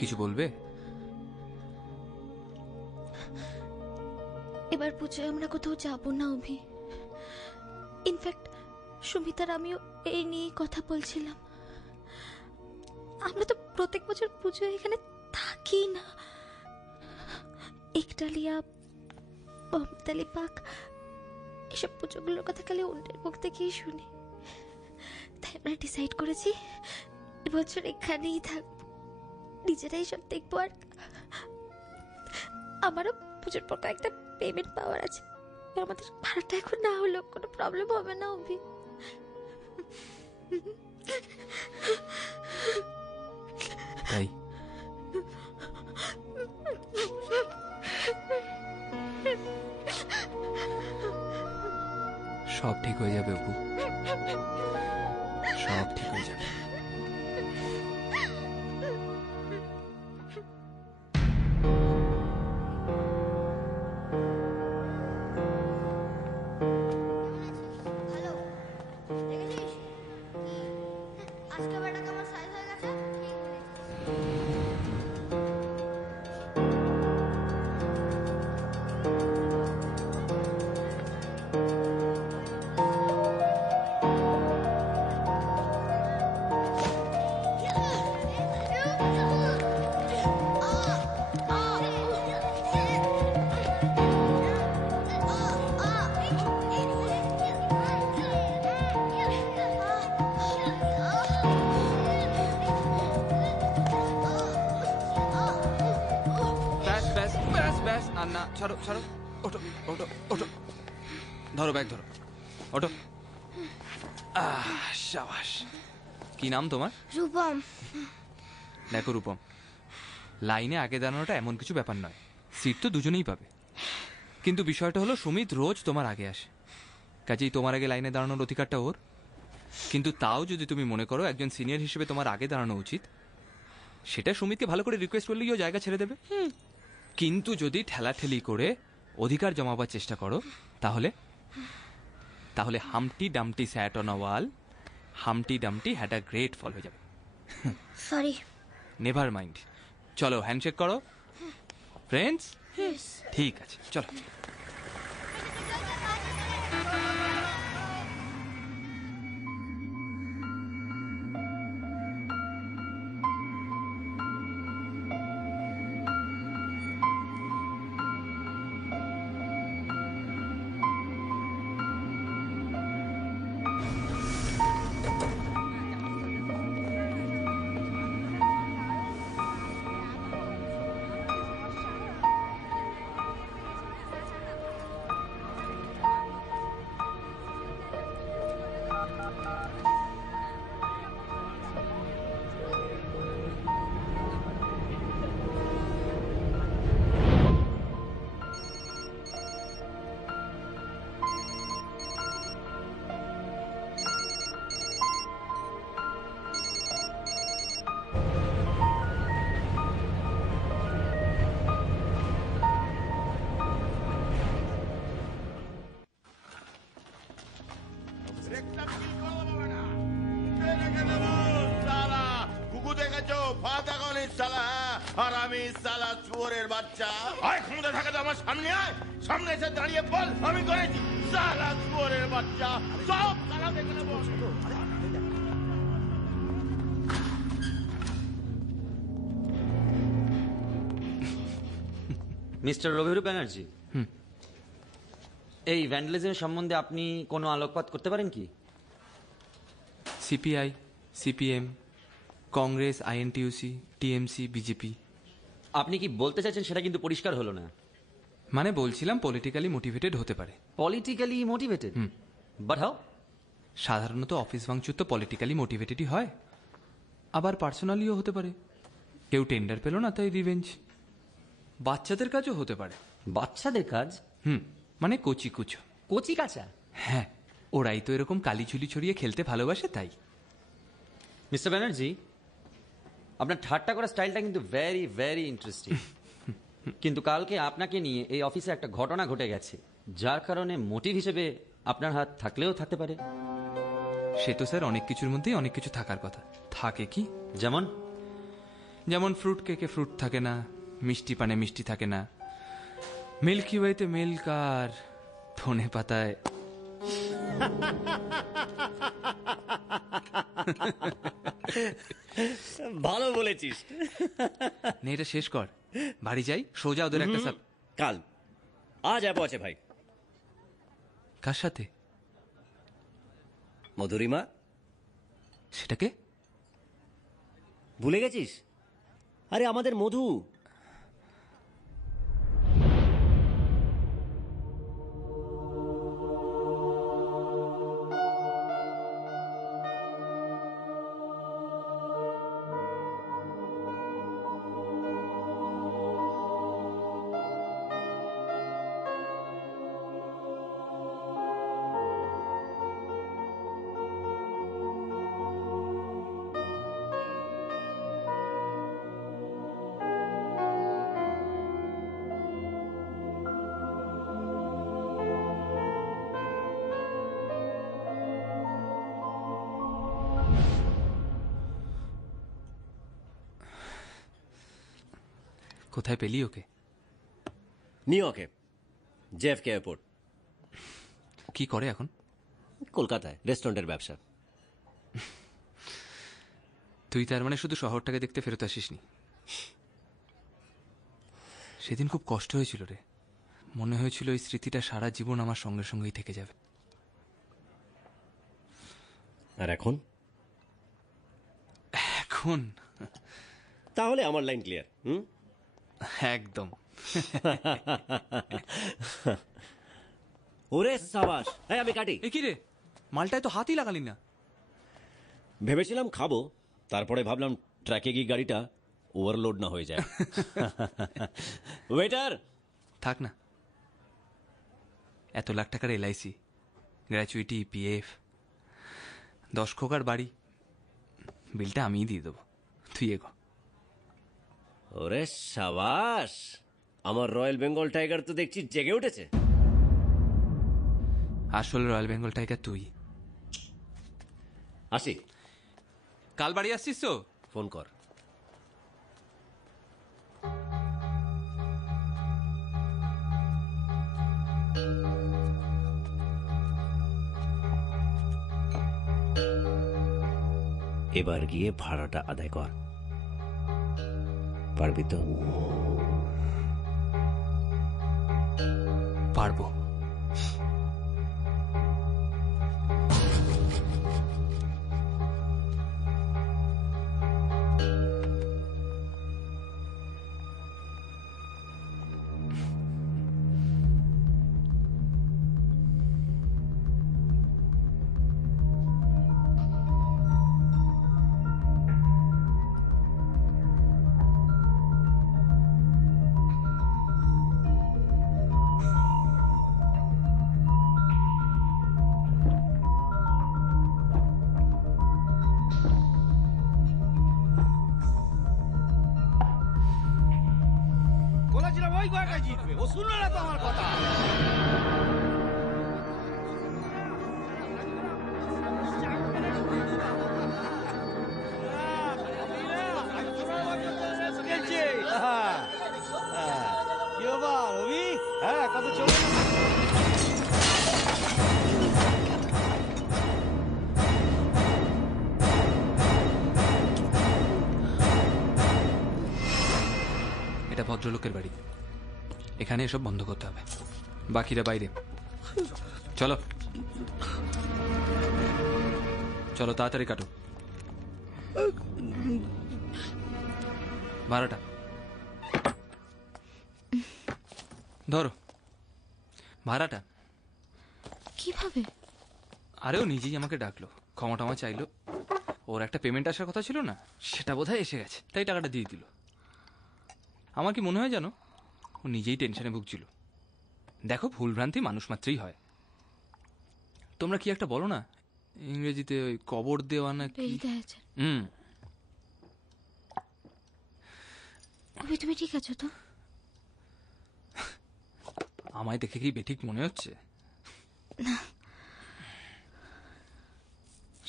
কিছু বলবে? এবার পুজোয় আমরা কোথাও যাব না অভি। ইনফ্যাক্ট সুমিতার আমিও এই নিয়েই কথা বলছিলাম। আমরা তো প্রত্যেক বছর পুজোয় এখানে থাকি না। একটালিয়া, বমতালি পাক, এসব পুজোগুলোর কথা খালি অন্যের মুখ থেকেই শুনি। তাই আমরা ডিসাইড করেছি এবছর এখানেই থাকবো, নিজেরাই সব দেখবো। আর আমারও পুজোর পর কয়েকটা পেমেন্ট পাওয়ার আছে। আমাদের ভাড়াটা এখন না হলেও কোনো প্রবলেম হবে না অভি। তাই সব ঠিক হয়ে যাবে অপু, সব ঠিক হয়ে যাবে। আজকে বেটা কেমন সাইজ হয়ে গেছে? না ছাড়ো ছাড়ো, ওঠো ওঠো ওঠো, ধরো ব্যাগ ধরো, ওঠো। শাবাশ। কি নাম তোমার? রূপম। দেখো রূপম, লাইনে আগে দাঁড়ানোটা এমন কিছু ব্যাপার নয়, সিট তো দুজনেই পাবে। কিন্তু বিষয়টা হলো সুমিত রোজ তোমার আগে আসে, কাজেই তোমার আগে লাইনে দাঁড়ানোর অধিকারটা ওর। কিন্তু তাও যদি তুমি মনে করো একজন সিনিয়র হিসেবে তোমার আগে দাঁড়ানো উচিত, সেটা সুমিতকে ভালো করে রিকোয়েস্ট করলেই ও জায়গা ছেড়ে দেবে। কিন্তু যদি ঠেলাঠেলি করে অধিকার জমাবার চেষ্টা করো, তাহলে তাহলে Humpty Dumpty sat on a wall, Humpty Dumpty had a great fall হয়ে যাবে। সরি। Never mind. চলো হ্যান্ডশেক করো ফ্রেন্ডস। ঠিক আছে চলো। আর আমি সালা চুয়োরের বাচ্চা। আয় ক্ষমতা থাকে তো আমার সামনে আয়, সামনে এসে দাঁড়িয়ে বল আমি করেছি। সালা চুয়োরের বাচ্চা সব সালা দেখে বল। মিস্টার রবিরু ব্যানার্জি, এই ভ্যান্ডালিজম সম্বন্ধে আপনি কোনো আলোকপাত করতে পারেন কি? CPI, CPM, Congress, INTUC, TMC, BJP. আপনি কি বলতে চাইছেন সেটা কিন্তু পরিষ্কার হলো না। মানে বলছিলাম পলিটিক্যালি মোটিভেটেড হতে পারে। Politically motivated? But how? সাধারণত অফিস ভাঙচুর তো পলিটিক্যালি মোটিভেটেডই হয়, আবার পার্সোনালিও হতে পারে। কেউ টেন্ডার পেল না তাই রিভেঞ্জ। বাচ্চাদের কাজও হতে পারে। বাচ্চাদের কাজ? মানে কচি কুচো। কচি কাঁচা? হ্যাঁ, ওরাই তো এরকম কালিঝুলি ছড়িয়ে খেলতে ভালোবাসে তাই। মিস্টার ব্যানার্জি, আপনার ঠাট্টা করার স্টাইলটা কিন্তু ভেরি ভেরি ইন্টারেস্টিং। কিন্তু কালকে আপনাকে নিয়ে এই অফিসে একটা ঘটনা ঘটে গেছে, যার কারণে মোটিভ হিসেবে আপনার হাত থাকলেও থাকতে পারে। সে তো স্যার অনেক কিছুর মধ্যেই অনেক কিছু থাকার কথা। থাকে কি? যেমন? যেমন ফ্রুট কেকে ফ্রুট থাকে না, মিষ্টি পানে মিষ্টি থাকে না, মিল্কি ওয়েতে মিল্ক আর ধনে পাতায় ভালো বলেছিস। নে, এটা শেষ কর, বাড়ি যাই, সোজা ওদের একটা সাপ। কাল আজ অ্যাপও আছে ভাই। কার সাথে? মধুরিমা। সেটাকে ভুলে গেছিস? আরে আমাদের মধু। কোথায় পেলি ওকে? নিউ ইয়র্কে, জেএফকে এয়ারপোর্ট। কি করে এখন? কলকাতায় রেস্টুরেন্টের ব্যবসা। তুই তার মানে শুধু শহরটাকে দেখতে ফেরত আসিসনি? সেদিন খুব কষ্ট হয়েছিল রে, মনে হয়েছিল এই স্মৃতিটা সারা জীবন আমার সঙ্গে সঙ্গেই থেকে যাবে। আর এখন? এখন তাহলে আমার লাইন ক্লিয়ার। একদম। ওরে সাবাস। আমি কাটি। এ কি রে, মালটায় তো হাতই লাগালি না। ভেবেছিলাম খাবো, তারপরে ভাবলাম ট্র্যাকে গিয়ে গাড়িটা ওভারলোড না হয়ে যায়। ওয়েটার। থাক না, এত লাখ টাকার এলআইসি, গ্র্যাচুইটি, পিএফ, 10 খোকার বাড়ি, বিলটা আমিই দিয়ে দেবো, তুই এগো। ওরে সাবাস, আমার রয়্যাল বেঙ্গল টাইগার তো দেখছি জেগে উঠেছে। আসল রয়্যাল বেঙ্গল টাইগার তুই। আসি। কাল বাড়ি আসছিস তো? ফোন কর। এবার গিয়ে ভাড়াটা আদায় কর, পারবি তো? পারবো। বলেছিলাম ওই জায়গায় জিতবে, ও শুনলো না তো আমার কথা। কি বাবা রবি? হ্যাঁ, কত চলে এটা ভদ্রলোকের বাড়ি, এখানে এসব বন্ধ করতে হবে, বাকিরা বাইরে। চলো চলো তাড়াতাড়ি কাটো ভাড়াটা। ধরো ভাড়াটা। কিভাবে? আরে ও নিজেই আমাকে ডাকলো, ক্ষমা টমা চাইলো। ওর একটা পেমেন্ট আসার কথা ছিল না, সেটা বোধহয় এসে গেছে, তাই টাকাটা দিয়ে দিল। আমার কি মনে হয় জানো, ও নিজেই টেনশনে ভুগছিল। দেখো, ভুলভ্রান্তি মানুষ মাত্রই হয়। তোমরা কি একটা বলো না ইংরেজিতে, ওই কবর দেওয়া না কি? তুমি ঠিক আছো তো? আমায় দেখে কি বেঠিক মনে হচ্ছে? না,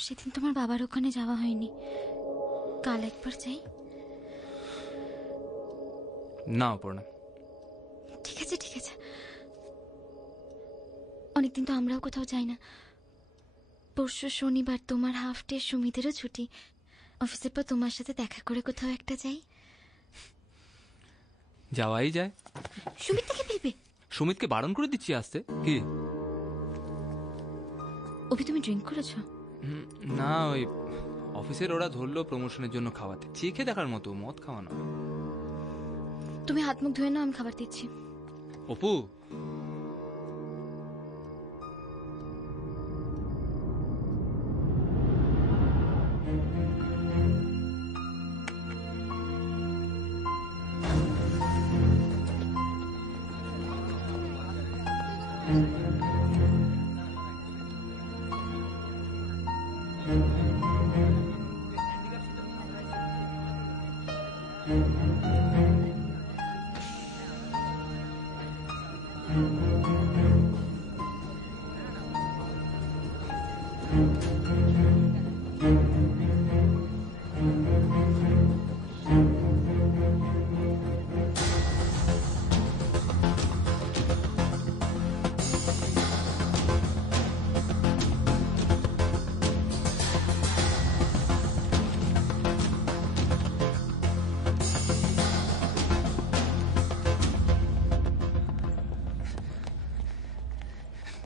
সেদিন তোমার বাবার ওখানে যাওয়া হয়নি, কাল একবার যাই। না অপর্ণা। ঠিক আছে ঠিক আছে, অনেকদিন তো আমরাও কোথাও যাই না। পরশু শনিবার তোমার হাফ ডে, সুমিতেরও ছুটি। অফিসের পর তোমার সাথে দেখা করে কোথাও একটা যাই। যাওয়াই যায়। সুমিত থেকে ফিরবে? সুমিতকে বারণ করে দিচ্ছি আসতে। কি অভি, তুমি ড্রিঙ্ক করেছো? না, ওই অফিসের ওরা ধরলো প্রমোশনের জন্য খাওয়াতে, চেখে দেখার মতো মদ খাওয়ানো। তুমি হাত মুখ ধুয়ে নাও, আমি খাবার দিচ্ছি। অপু,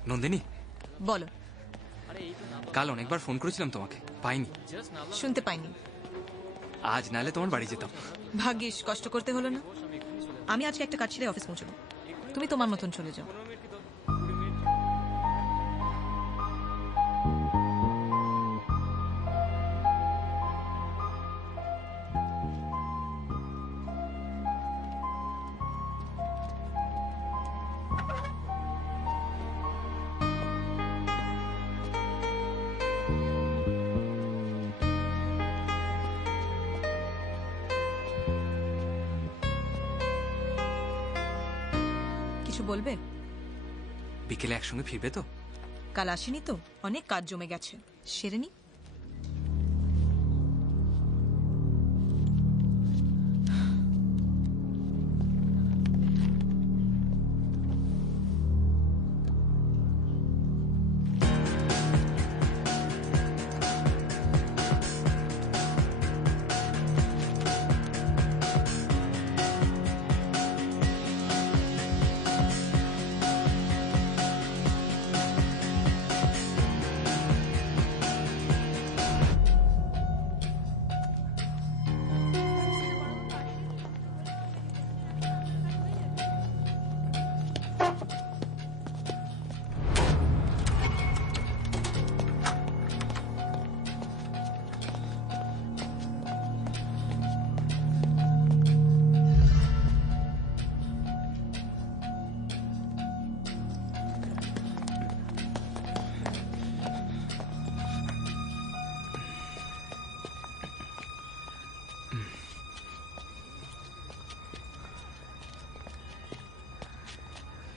নন্দিনী বলো। কাল অনেকবার ফোন করেছিলাম তোমাকে, পাইনি। শুনতে পাইনি। আজ নালে তোমার বাড়ি যেতাম। ভাগ্যিস, কষ্ট করতে হলো না। আমি আজকে একটা কাজ ছেড়ে অফিস পৌঁছবো, তুমি তোমার মতন চলে যাও। কিছু বলবে? বিকেলে একসঙ্গে ফিরবে তো? কাল আসেনি তো, অনেক কাজ জমে গেছে, সেরে নি।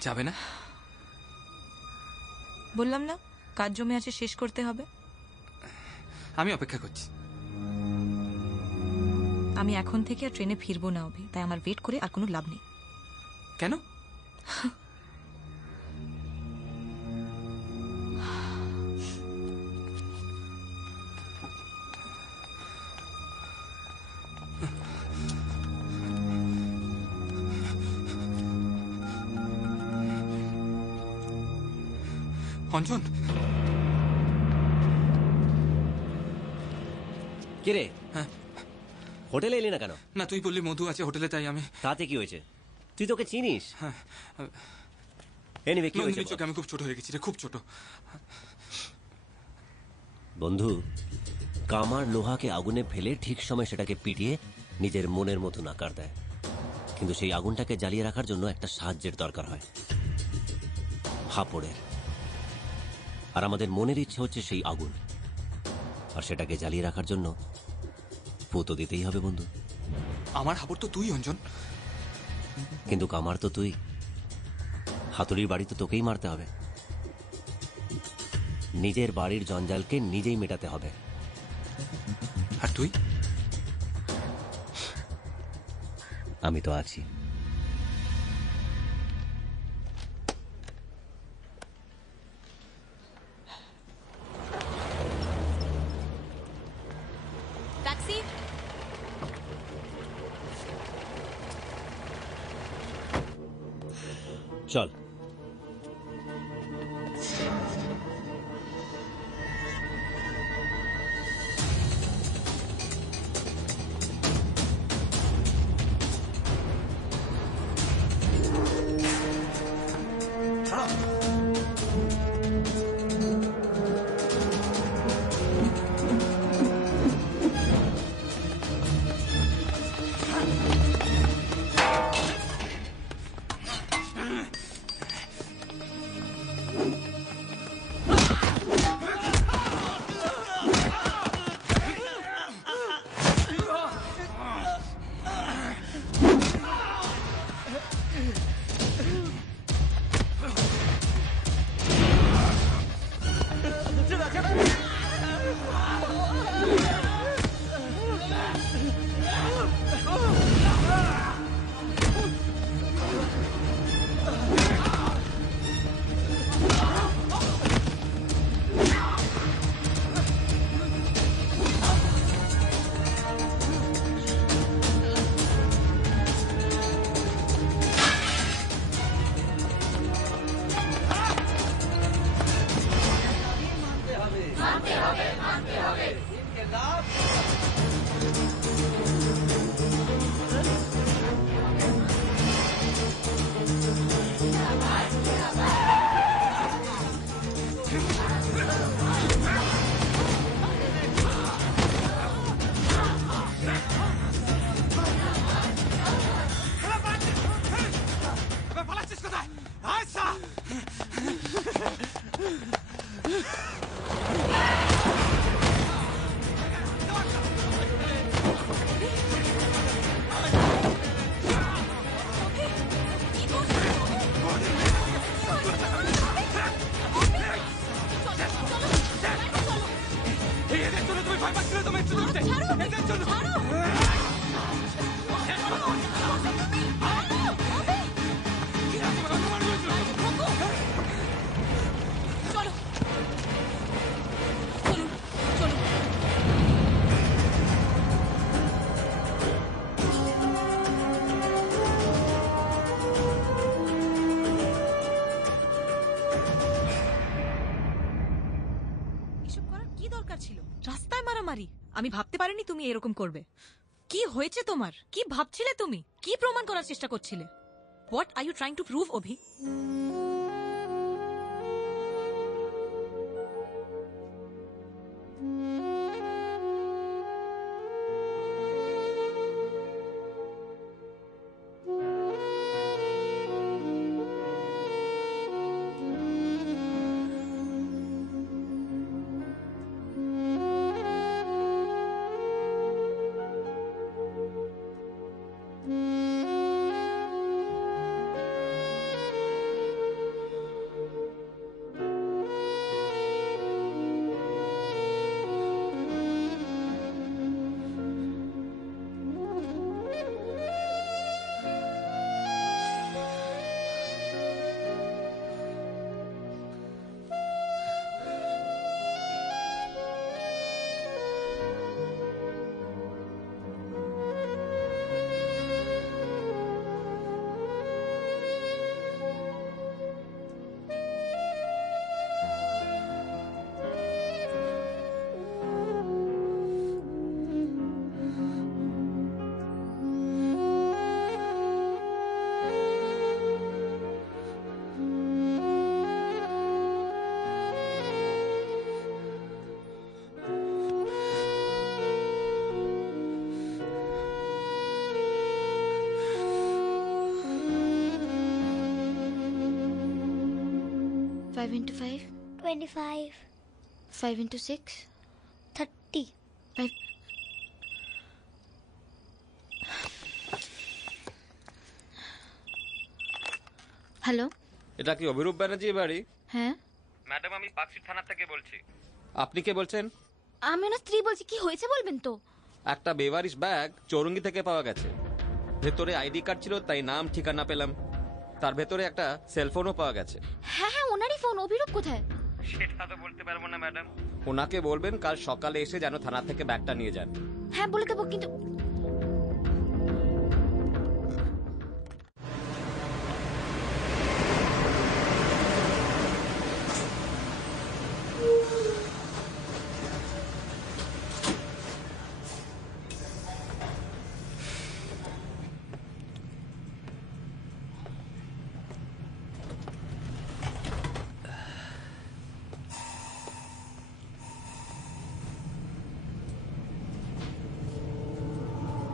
যাবে না? বললাম না, কাজ জমে আছে, শেষ করতে হবে। আমি অপেক্ষা করছি। আমি এখন থেকে আর ট্রেনে ফিরবো না অভি, তাই আমার ওয়েট করে আর কোনো লাভ নেই। কেন? অঞ্জন কে রে? হোটেলে এলি না কেন? না তুই বললি মধু আছে হোটেলে, তাই আমি। তাতে কি হয়েছে? তুই তোকে চিনিস? এনিওয়ে কি হয়েছে? চোখে আমি খুব ছোট হয়ে গেছি রে, খুব ছোট। বন্ধু, কামার লোহাকে আগুনে ফেলে ঠিক সময় সেটাকে পিটিয়ে নিজের মনের মতো আকার দেয়, কিন্তু সেই আগুনটাকে জ্বালিয়ে রাখার জন্য একটা সাহায্যের দরকার হয়, হাপড়ের। আর আমাদের মনের ইচ্ছে হচ্ছে সেই আগুন, আর সেটাকে জ্বালিয়ে রাখার জন্য পুতো দিতেই হবে বন্ধু। আমার হাপড় তো তুই অঞ্জন। কিন্তু কামার তো তুই, হাতুড়ির বাড়ি তো তোকেই মারতে হবে। নিজের বাড়ির জঞ্জালকে নিজেই মেটাতে হবে। আর তুই? আমি তো আছি। ট্যাক্সি। চল। আমি ভাবতে পারিনি তুমি এরকম করবে। কি হয়েছে তোমার? কি ভাবছিলে তুমি? কি প্রমাণ করার চেষ্টা করছিলে? What are you trying to prove Abhi? 5 into 5? 25. 5 into 6? 30. 5. Hello, এটা কি অভিরূপ ব্যানার্জির বাড়ি? হ্যাঁ ম্যাডাম, আমি পাকশি থানা থেকে বলছি। আপনি কে বলছেন? আমি ওনার স্ত্রী বলছি, কি হয়েছে বলবেন তো? একটা বেওয়ারিশ ব্যাগ চৌরঙ্গি থেকে পাওয়া গেছে। ভেতরে আইডি কার্ড ছিল, তাই নাম ঠিকানা পেলাম। তার ভেতরে একটা সেলফোনও পাওয়া গেছে। হ্যাঁ হ্যাঁ, ওনারই ফোন। অভিরূপ কোথায়? সেটা তো বলতে পারবো না ম্যাডাম। ওনাকে বলবেন কাল সকালে এসে যেন থানা থেকে ব্যাগটা নিয়ে যান। হ্যাঁ বলে দেবো, কিন্তু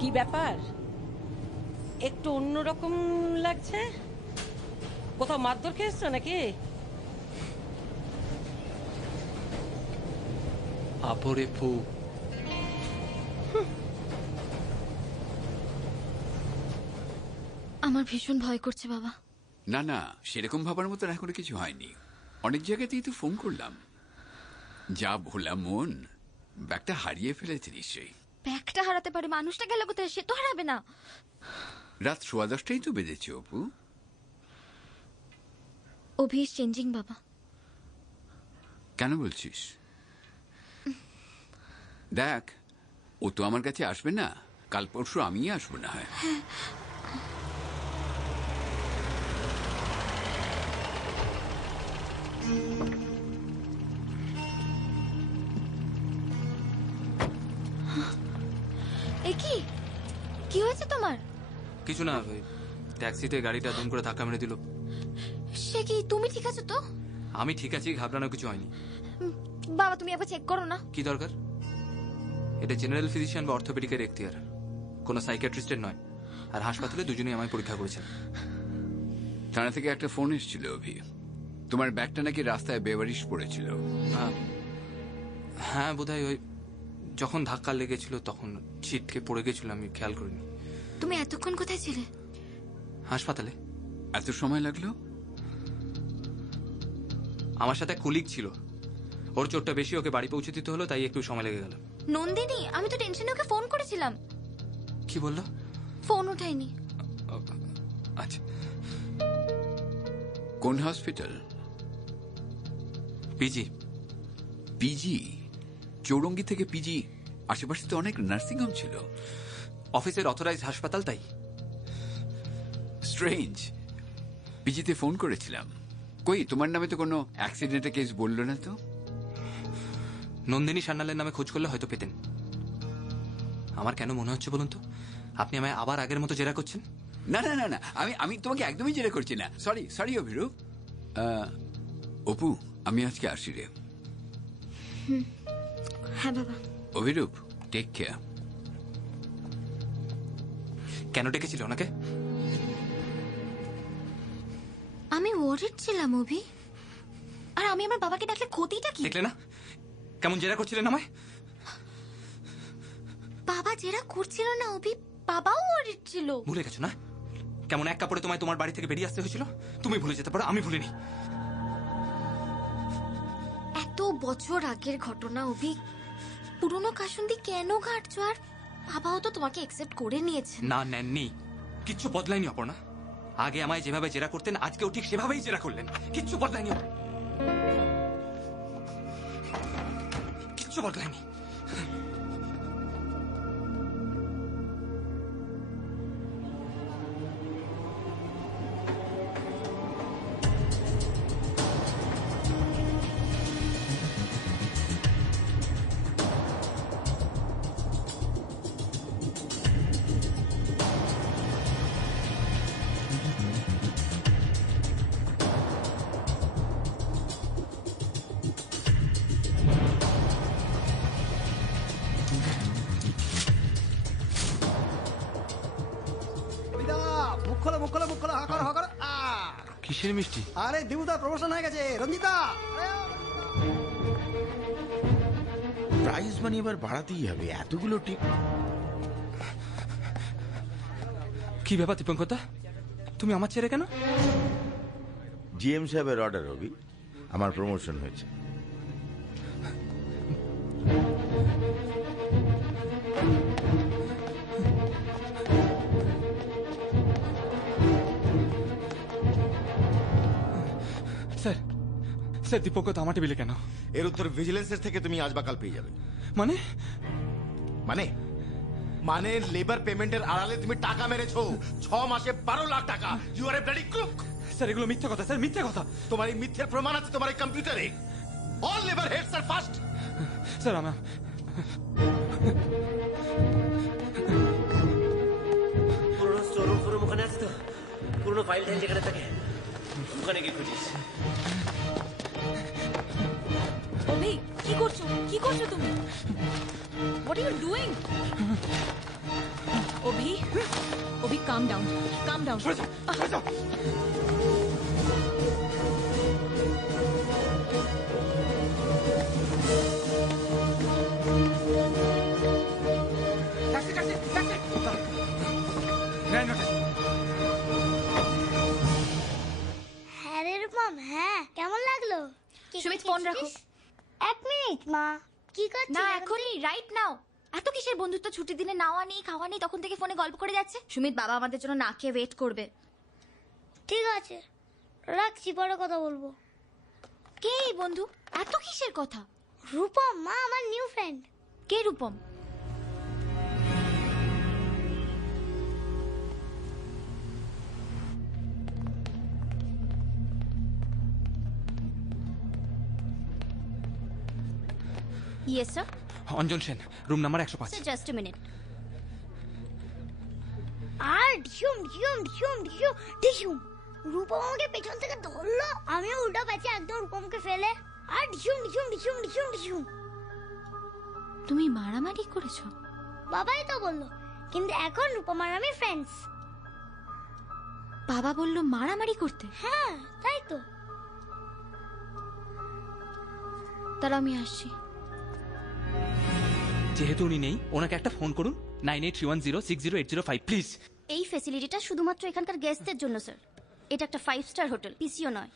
কি ব্যাপার, একটু অন্যরকম লাগছে? কোথাও মারধর খেয়েছো নাকি? আপরে ফু। আমার ভীষণ ভয় করছে বাবা। না না, সেরকম ভাবার মতন এখন কিছু হয়নি। অনেক জায়গাতেই তো ফোন করলাম। যা ভোলা মন, ব্যাগটা হারিয়ে ফেলেছে নিশ্চয়ই। ব্যাগটা হারাতে পারে, মানুষটা গেল কোথায়? সে তো হারাবে না। রাত 10:15 তো বেজেছে অপু। অভি ইজ চেঞ্জিং বাবা। কেন বলছিস? দেখ, ও তো আমার কাছে আসবে না, কাল পরশু আমিই আসবো না হয়। এ কি কি হয়েছে তোমার? কিছু না, ওই ট্যাক্সিতে গাড়িটা দুম করে ধাক্কা মেরে দিল। সে কি, তুমি ঠিক আছো তো? আমি ঠিক আছি, ঘাবড়ানো কিছু হয়নি। বাবা তুমি একবার চেক করো না। কি দরকার? এটা জেনারেল ফিজিশিয়ান বা অর্থোপেডিকের এখতিয়ার, কোনো সাইকিয়াট্রিস্টের নয়। আর হাসপাতালে দুজনেই আমায় পরীক্ষা করেছেন। থানা থেকে একটা ফোন এসেছিল অভি, তোমার ব্যাগটা নাকি রাস্তায় বেওয়ারিশ পড়েছিল। হ্যাঁ বোধহয় ওই যখন ধাক্কা লেগেছিল তখন ছিটকে পড়ে গেছিল, আমি খেয়াল করিনি। তুমি এতক্ষণ কোথায় ছিলে? হাসপাতালে। এত সময় লাগলো? আমার সাথে কলিগ ছিল, ওর চোটটা বেশি, ওকে বাড়ি পৌঁছে দিতে হলো, তাই একটু সময় লেগে গেল। নন্দিনী, আমি তো টেনশনে ওকে ফোন করেছিলাম। কি বললো? ফোন উঠাইনি। আচ্ছা, কোন হসপিটাল? পিজি। পিজি? চৌরঙ্গি থেকে পিজি? আশেপাশে তো অনেক নার্সিং হোম ছিল। অফিসের অথরাইজ হাসপাতাল, তাই। স্ট্রেঞ্জ। পিজিতে ফোন করেছিলাম, কই তোমার নামে তো কোনো অ্যাক্সিডেন্টের কেস বললো না তো। নন্দিনী সান্যালের নামে খোঁজ করলে হয়তো পেতেন। আমার কেন মনে হচ্ছে বলুন তো, আপনি আমায় আবার আগের মতো জেরা করছেন? না না না না, আমি তোমাকে একদমই জেরা করছি না। Sorry sorry Abhirup. অপু, আমি আজকে আসি রে। হ্যাঁ বাবা। Abhirup, take care. কেন ডেকেছিল ওনাকে? আমি ওয়ারিড ছিলাম অভি। আর আমি আমার বাবাকে ডাকলে ক্ষতিটা কি? দেখলে না কেমন জেরা করছিলেন আমায়? বাবা জেরা করছিল না অভি, বাবাও ওয়ারিড ছিল। ভুলে গেছো না কেমন এক কাপড়ে তোমায় তোমার বাড়ি থেকে বেরিয়ে আসতে হয়েছিল? তুমি ভুলে যেতে পারো, আমি ভুলিনি। এত বছর আগের ঘটনা অভি, পুরনো কাসুন্দি কেন ঘাটছো? আর বাবাও তো তোমাকে একসেপ্ট করে নিয়েছে। না, নেননি। কিচ্ছু বদলায়নি অপর্ণা। আগে আমায় যেভাবে জেরা করতেন আজকেও ঠিক সেভাবেই জেরা করলেন। কিচ্ছু বদলায়নি, কিচ্ছু বদলায়নি। কিসের মিষ্টি? আরে দিবুদা প্রমোশন হয়ে গেছে, রঞ্জিতা। প্রাইস মানি এবার বাড়াতেই হবে, এতগুলো টিপ। কি ব্যাপার দীপঙ্করদা, তুমি আমার ছেড়ে কেন? জিএম সাহেবের অর্ডার হবে, আমার প্রমোশন হয়েছে। স্যার, স্যার দীপঙ্করদা আমার টেবিলে কেন? এর উত্তর ভিজিলেন্সের থেকে তুমি আজ বা কাল পেয়ে যাবে। মানে? মানে মানে লেবার পেমেন্টের আড়ালে তুমি টাকা মেরেছো 6 মাসে 12 লাখ টাকা। You are a bloody crook. Sir এগুলো মিথ্যা কথা, স্যার মিথ্যা কথা। তোমার এই মিথ্যের প্রমাণ আছে তোমার এই কম্পিউটারে। All labour heads are first. Sir আমার পুরনো স্টোররুম ফোরুম ওখানে আছে তো? পুরনো ফাইল টাইল যেখানে থাকে ওখানে গিয়ে খুঁজিস। অভি, কি করছো? কি করছো তুমি? What are you doing? Abhi, Abhi, calm down. Calm down. হ্যাঁ রে রূপম, হ্যাঁ কেমন লাগলো? সুমিত, ফোন রাখো। 1 মিনিট মা, কি করছিস? না এখনই, রাইট নাও। এত কিসের বন্ধুত্ব? ছুটির দিনে নাওয়া নেই, খাওয়া নেই, তখন থেকে ফোনে গল্প করে যাচ্ছে। সুমিত, বাবা আমাদের জন্য না খেয়ে ওয়েট করবে। ঠিক আছে, রাখছি, পরে কথা বলবো। কে এই বন্ধু? এত কিসের কথা? রূপম মা, আমার নিউ ফ্রেন্ড। কে Rupam? Yes sir. Anjan Sen, room number 105। Sir just a minute. আর ঢিউম ঢিউম ঢিউম ঢিউম ঢিউম, রূপম আমাকে পেছন থেকে ধরলো, আমিও উল্টা পাচ্ছি একদম রূপমকে ফেলে। আর ঢিউম ঢিউম ঢিউম ঢিউম ঢিউম। তুমি মারামারি করেছো? বাবাই তো বললো, কিন্তু এখন রূপম আর আমি ফ্রেন্ডস। বাবা বললো মারামারি করতে? হ্যাঁ তাই তো। তাহলে আমি আসছি। যেহেতু উনি নেই, ওনাকে একটা ফোন করুন 9831060805 প্লিজ। এই ফ্যাসিলিটিটা শুধুমাত্র এখানকার গেস্টদের জন্য স্যার। এটা একটা 5 স্টার হোটেল, পিসিও নয়।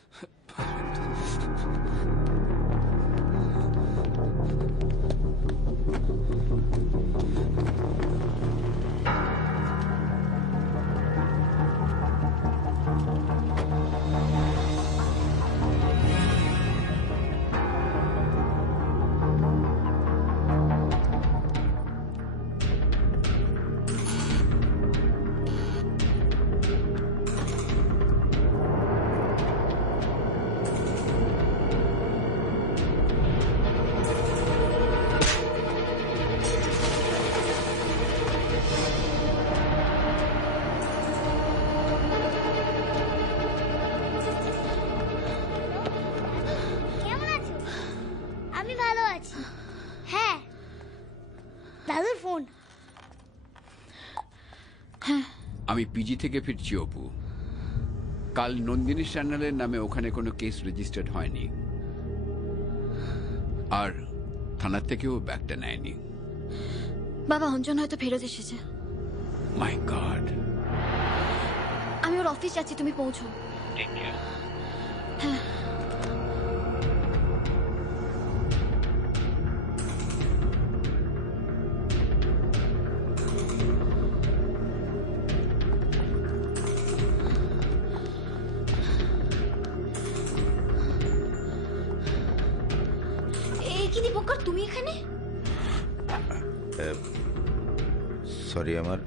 কেমন আছো? আমি ভালো আছি। হ্যাঁ, দাদুর ফোন। আমি পিজি থেকে ফিরছি অপু। কাল নন্দিনী সান্যালের নামে ওখানে কোনো কেস রেজিস্টার্ড হয়নি, আর থানার থেকেও ব্যাগটা নেয়নি। বাবা, অঞ্জন হয়তো ফেরত এসেছে। মাই গড। আমি ওর অফিস যাচ্ছি, তুমি পৌঁছো। হ্যাঁ। কি দীপঙ্কর, তুমি এখানে? সরি, আমার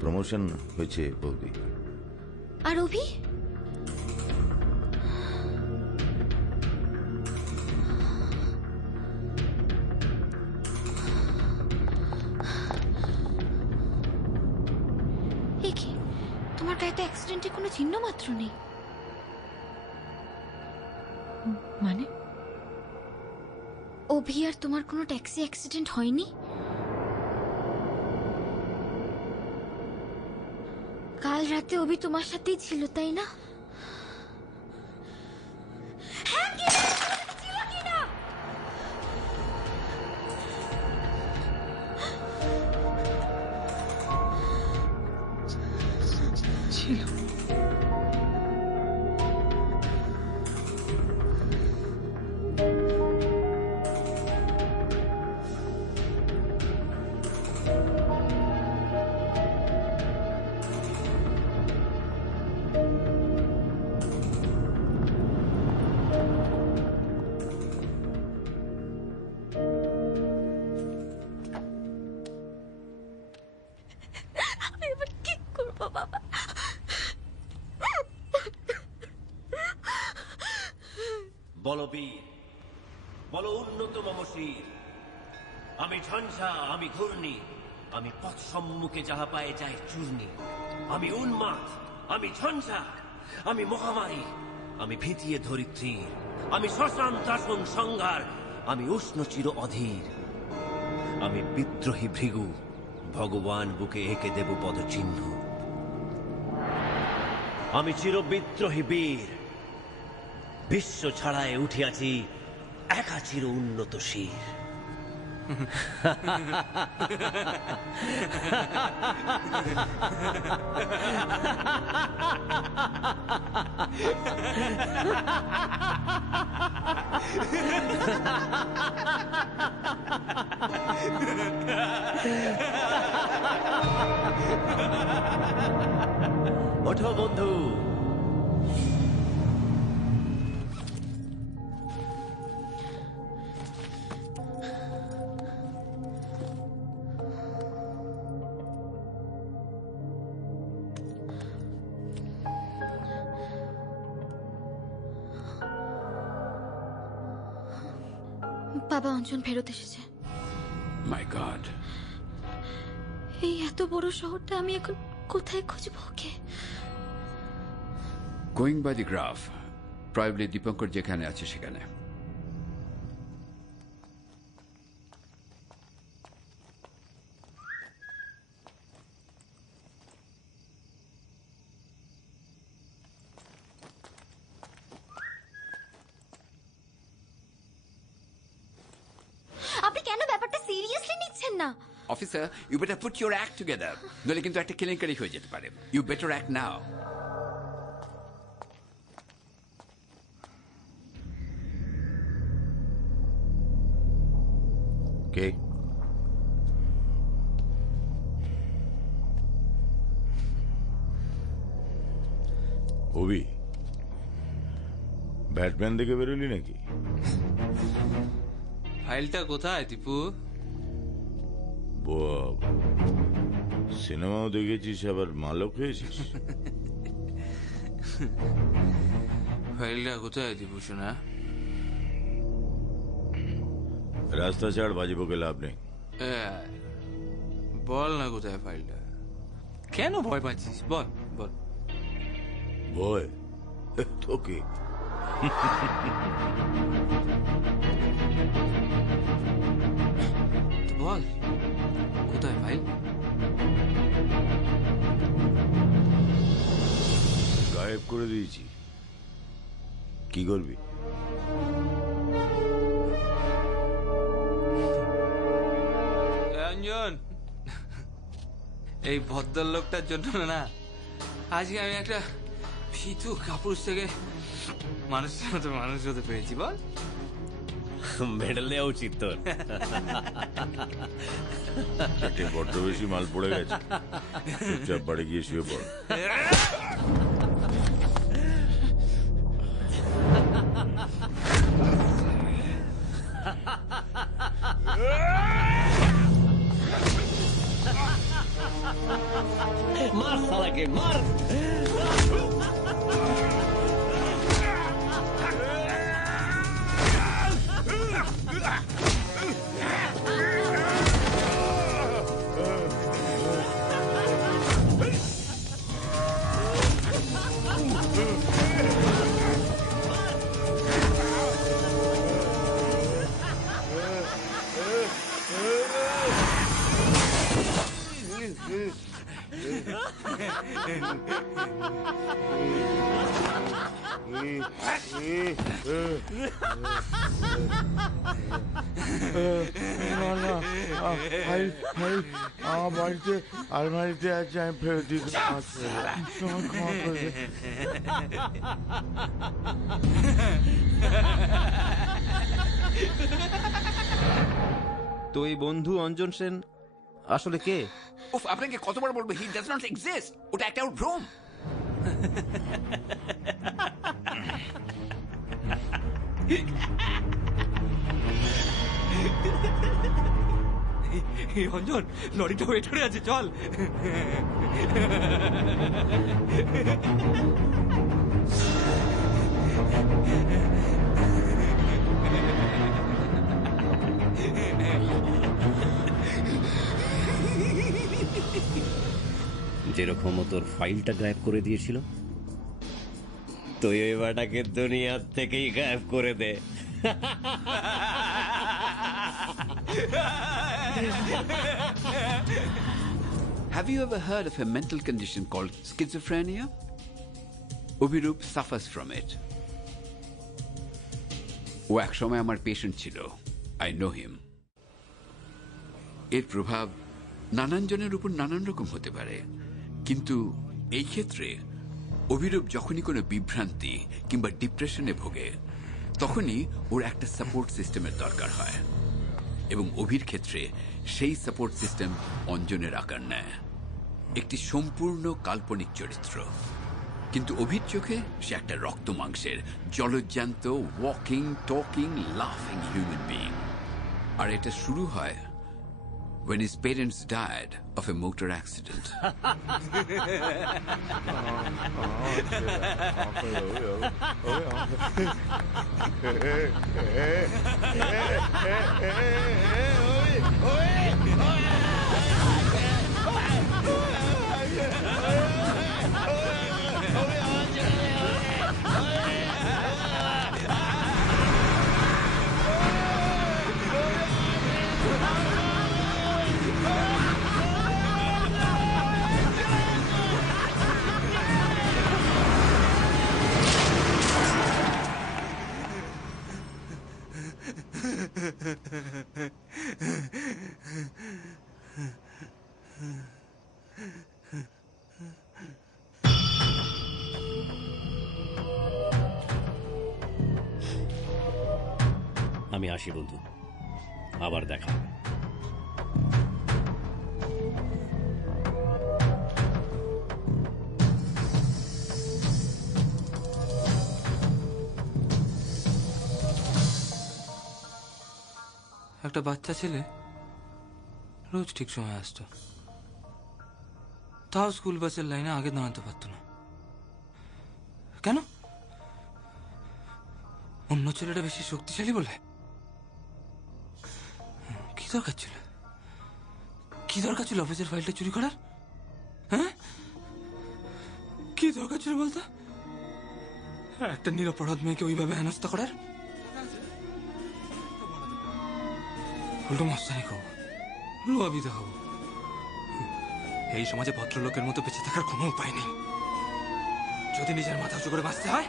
প্রমোশন হয়েছে বৌদি। আর অভি? এ কি, তোমার গায়ে তো অ্যাক্সিডেন্টের কোনো চিহ্ন মাত্র নেই। মানে অভি আর তোমার কোনো ট্যাক্সি অ্যাক্সিডেন্ট হয়নি? কাল রাতে অভি তোমার সাথেই ছিল, তাই না? বলো বীর, বলো উন্নততম শির। আমি ঝঞ্ঝা, আমি ঘূর্ণি, আমি পথ সম্মুখে যাহা পায়ে যায় চূর্ণি। আমি উন্মাদ, আমি ঝঞ্ঝা, আমি মহামারী, আমি ভিতিয়ে ধরিত্রীর। আমি শ্মশান ত্রাসন সংহার, আমি উষ্ণ চির অধীর। আমি বিদ্রোহী ভৃগু, ভগবান বুকে এঁকে দেব পদচিহ্ন। আমি চির বিদ্রোহী বীর, বিশ্ব ছাড়ায় উঠিয়াছি একা চির উন্নত শির। ওঠো বন্ধু, বাবা অঞ্জন ফেরত এসেছে। মাই গড, এই এত বড় শহরটা আমি এখন কোথায় খুঁজবো ওকে? Going by the graph, probably Dipankar যেখানে আছে সেখানে। আপনি কেন ব্যাপারটা সিরিয়াসলি নিচ্ছেন না? Officer, you better put your act together, নইলে কিন্তু একটা কেলেঙ্কারি হয়ে যেতে পারে। You better act now. কে? অভি, ব্যাটম্যান দেখে বেরোলি নাকি? ফাইলটা কোথায় দীপু? বাবা, সিনেমাও দেখেছিস আবার মালও খেয়েছিস? ফাইলটা কোথায় দীপু শোনা? রাস্তা ছাড়, বাজি বকে লাভ নেই। বল না কোথায় ফাইলটা? কেন ভয় পাচ্ছিস? বল বল। ভয় তোকে? বল কোথায় ফাইল? গায়েব করে দিয়েছি। কি করবি? রঞ্জন, এই ভদ্রলোকটার জন্য না আজকে আমি একটা ফিতু কাপুরুষ থেকে মানুষের মতো মানুষ হতে পেরেছি। বল, মেডেল দেওয়া উচিত তোর। বড্ড বেশি মাল পড়ে গেছে, চুপচাপ বাড়ি গিয়ে শুয়ে পড়। মার শালাকে, মার। আমার বাড়িতে আলমারিতে আছে, আমি ফেরত দিতে তো এই বন্ধু অঞ্জন সেন আসলে কে? উফ, আপনাকে কতবার বলবো, হি ডাজ নট এক্সিস্ট। ওটা একটা ভ্রম। অঞ্জন, লরিটা ওয়েট করে আছে, চল। যেরকম ও তোর ফাইলটা গায়েব করে দিয়েছিল, তুই ওই বাটাকে দুনিয়ার থেকেই গায়েব করে দে। Have you ever heard of a mental condition called schizophrenia? Obhirup suffers from it. ও একসময় আমার পেশেন্ট ছিল। I know him. এর প্রভাব নানান জনের উপর নানান রকম হতে পারে, কিন্তু এই ক্ষেত্রে অভিরূপ যখনই কোনো বিভ্রান্তি কিংবা ডিপ্রেশনে ভোগে, তখনই ওর একটা সাপোর্ট সিস্টেমের দরকার হয়, এবং অভির ক্ষেত্রে সেই সাপোর্ট সিস্টেম অঞ্জনের আকার নেয়, একটি সম্পূর্ণ কাল্পনিক চরিত্র। কিন্তু অভির চোখে সে একটা রক্ত মাংসের জলজ্যান্ত ওয়াকিং টকিং লাফিং হিউম্যান বিইং। আর এটা শুরু হয় when his parents died of a motor accident. আমি আসি বন্ধু, আবার দেখা হবে। একটা বাচ্চা ছেলে রোজ ঠিক সময় আসতো, তাও স্কুল বাসের লাইনে আগে দাঁড়াতে পারতো না। কেন? অন্য ছেলেটা বেশি শক্তিশালী বলে? কি দরকার ছিল? কি দরকার ছিল অফিসের ফাইলটা চুরি করার? হ্যাঁ, কি দরকার ছিল বলতো? একটা নিরপরাধ মেয়েকে ওইভাবে হেনস্থা করার? উল্টো মস্তানি খাবো, লোয়াবিদা হবো। এই সমাজে ভদ্রলোকের মতো বেঁচে থাকার কোনো উপায় নেই। যদি নিজের মাথা উঁচু করে বাঁচতে হয়,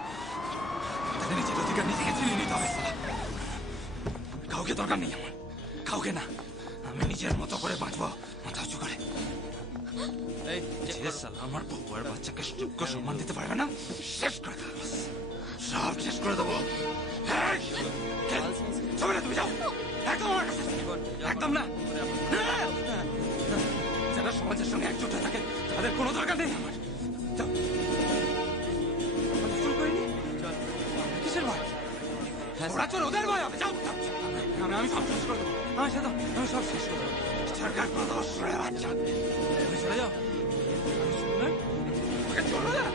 তাহলে নিজের অধিকার নিজেকে ছিনিয়ে নিতে হবে। কাউকে দরকার নেই আমার, কাউকে না। আমি নিজের মতো করে বাঁচবো, মাথা উঁচু করে। আমার বউ আর বাচ্চাকে যোগ্য সম্মান দিতে পারবে না, শেষ করে দেবো, সব শেষ করে দেবো। তুমি যাও, একদম আমার কাছে, একদম না। যারা সমাজের সঙ্গে একজোট হয়ে থাকে তাদের কোনো দরকার নেই আমার। কিসের ভয়? ওরা তো ওদের ভয় হবে। যাও, আমি সব শেষ করে দেবো। আমি সব শেষ করে দেবো। সরকার প্রদোষ বাচ্চা, তুমি চলে যাও। চলো না।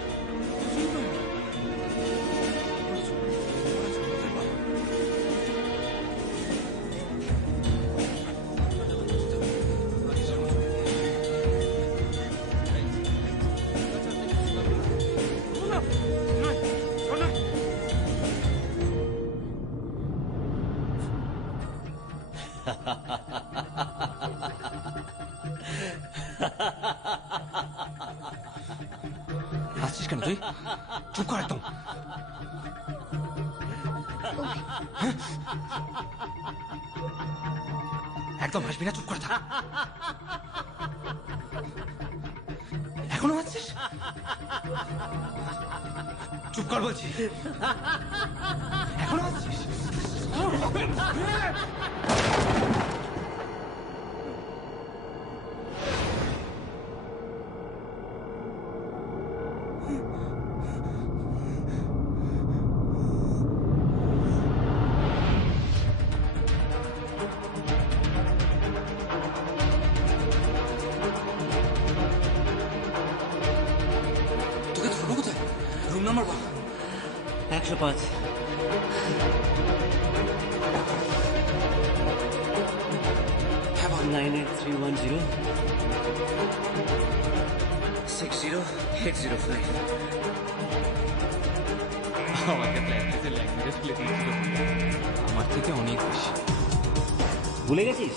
হাসছিস কেন তুই? চুপ কর একদম। একদম হাসবি না, চুপ করে থাক। এখনো হাসছিস? চুপ কর বলছি। এখনো হাসছিস? Room number 105। হ্যাঁ, 98310। 60805 আমাকে প্র্যাকটিসের ল্যাঙ্গুয়েজে ফেলে দিয়েছিল আমার থেকে অনেক বেশি। ভুলে গেছিস?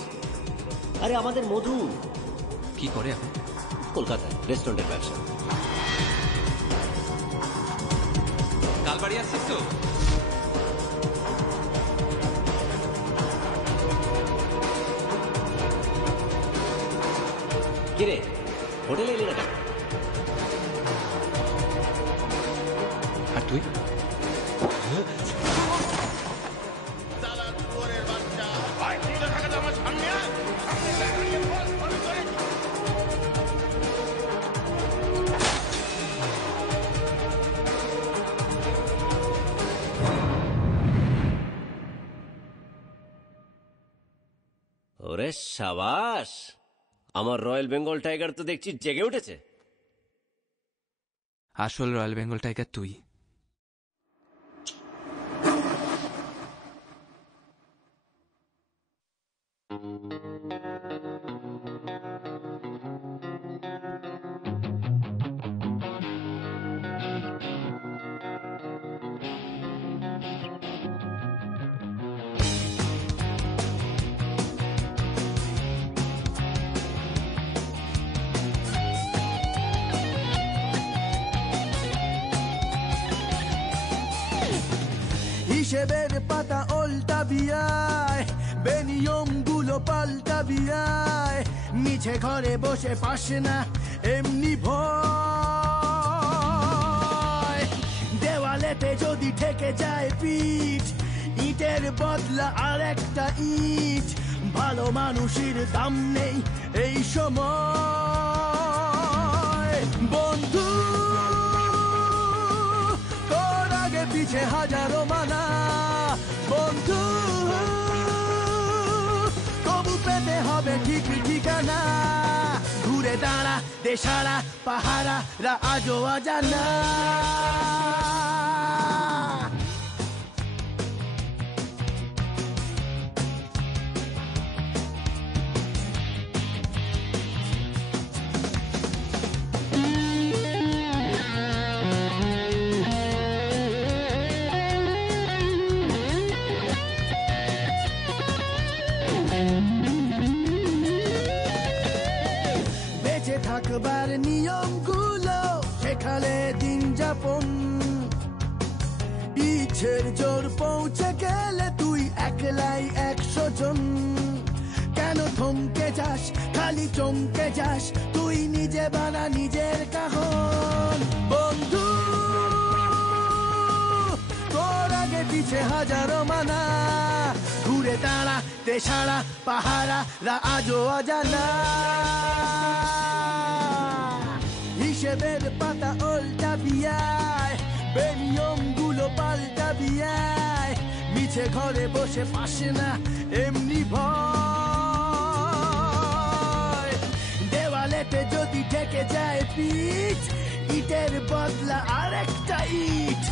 আরে আমাদের মধু কি করে এখন? কলকাতায় রেস্টুরেন্টের ব্যবসা। কাল বাড়ি আসছিস তো? কিরে হোটেলে এলি না কেন? আর তুই? ওরে সাবাস, আমার রয়্যাল বেঙ্গল টাইগার তো দেখছি জেগে উঠেছে। আসল রয়্যাল বেঙ্গল টাইগার তুই। হিসেবের পাতা উল্টা বিয়ায়, বেনিয়ম গুলো পাল্টা বিয়ায়, মিছে ঘরে বসে পাশে না এমনি ভয়। দেওয়ালেতে যদি ঠেকে যায় পিঠ, ইটের বদলা আর একটা ইট। ভালো মানুষের দাম নেই এই সময়। বন্ধু তোর আগে পিছে হাজারো মানা, বন্ধু তবু পেতে হবে ঠিক ঠিকানা। ঘুরে দাঁড়া দেশারা পাহারা রা আজও অজানা। বেঁচে থাকবার নিয়মগুলো শেখালে দিন যাপন। ইচ্ছের জোর পৌঁছে গেলে তুই একলাই 100 জন। কেন থমকে যাস, খালি চমকে যাস, তুই নিজে বানা নিজের কাহন। বন্ধু তোর আগে পিছে হাজারো মানা, ঘুরে দাঁড়া দেশারা পাহারা রা আজও অজানা। হিসেবের পাতা উল্টা বিয়ায়, বেনিয়ম গুলো পাল্টা বিয়ায়, মিছে ঘরে বসে পাশে না এমনি ভয়। দেওয়ালেতে যদি ঠেকে যায় পিঠ, ইটের বদলা আর একটা ইট।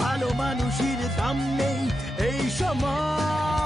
ভালো মানুষের দাম নেই এই সময়।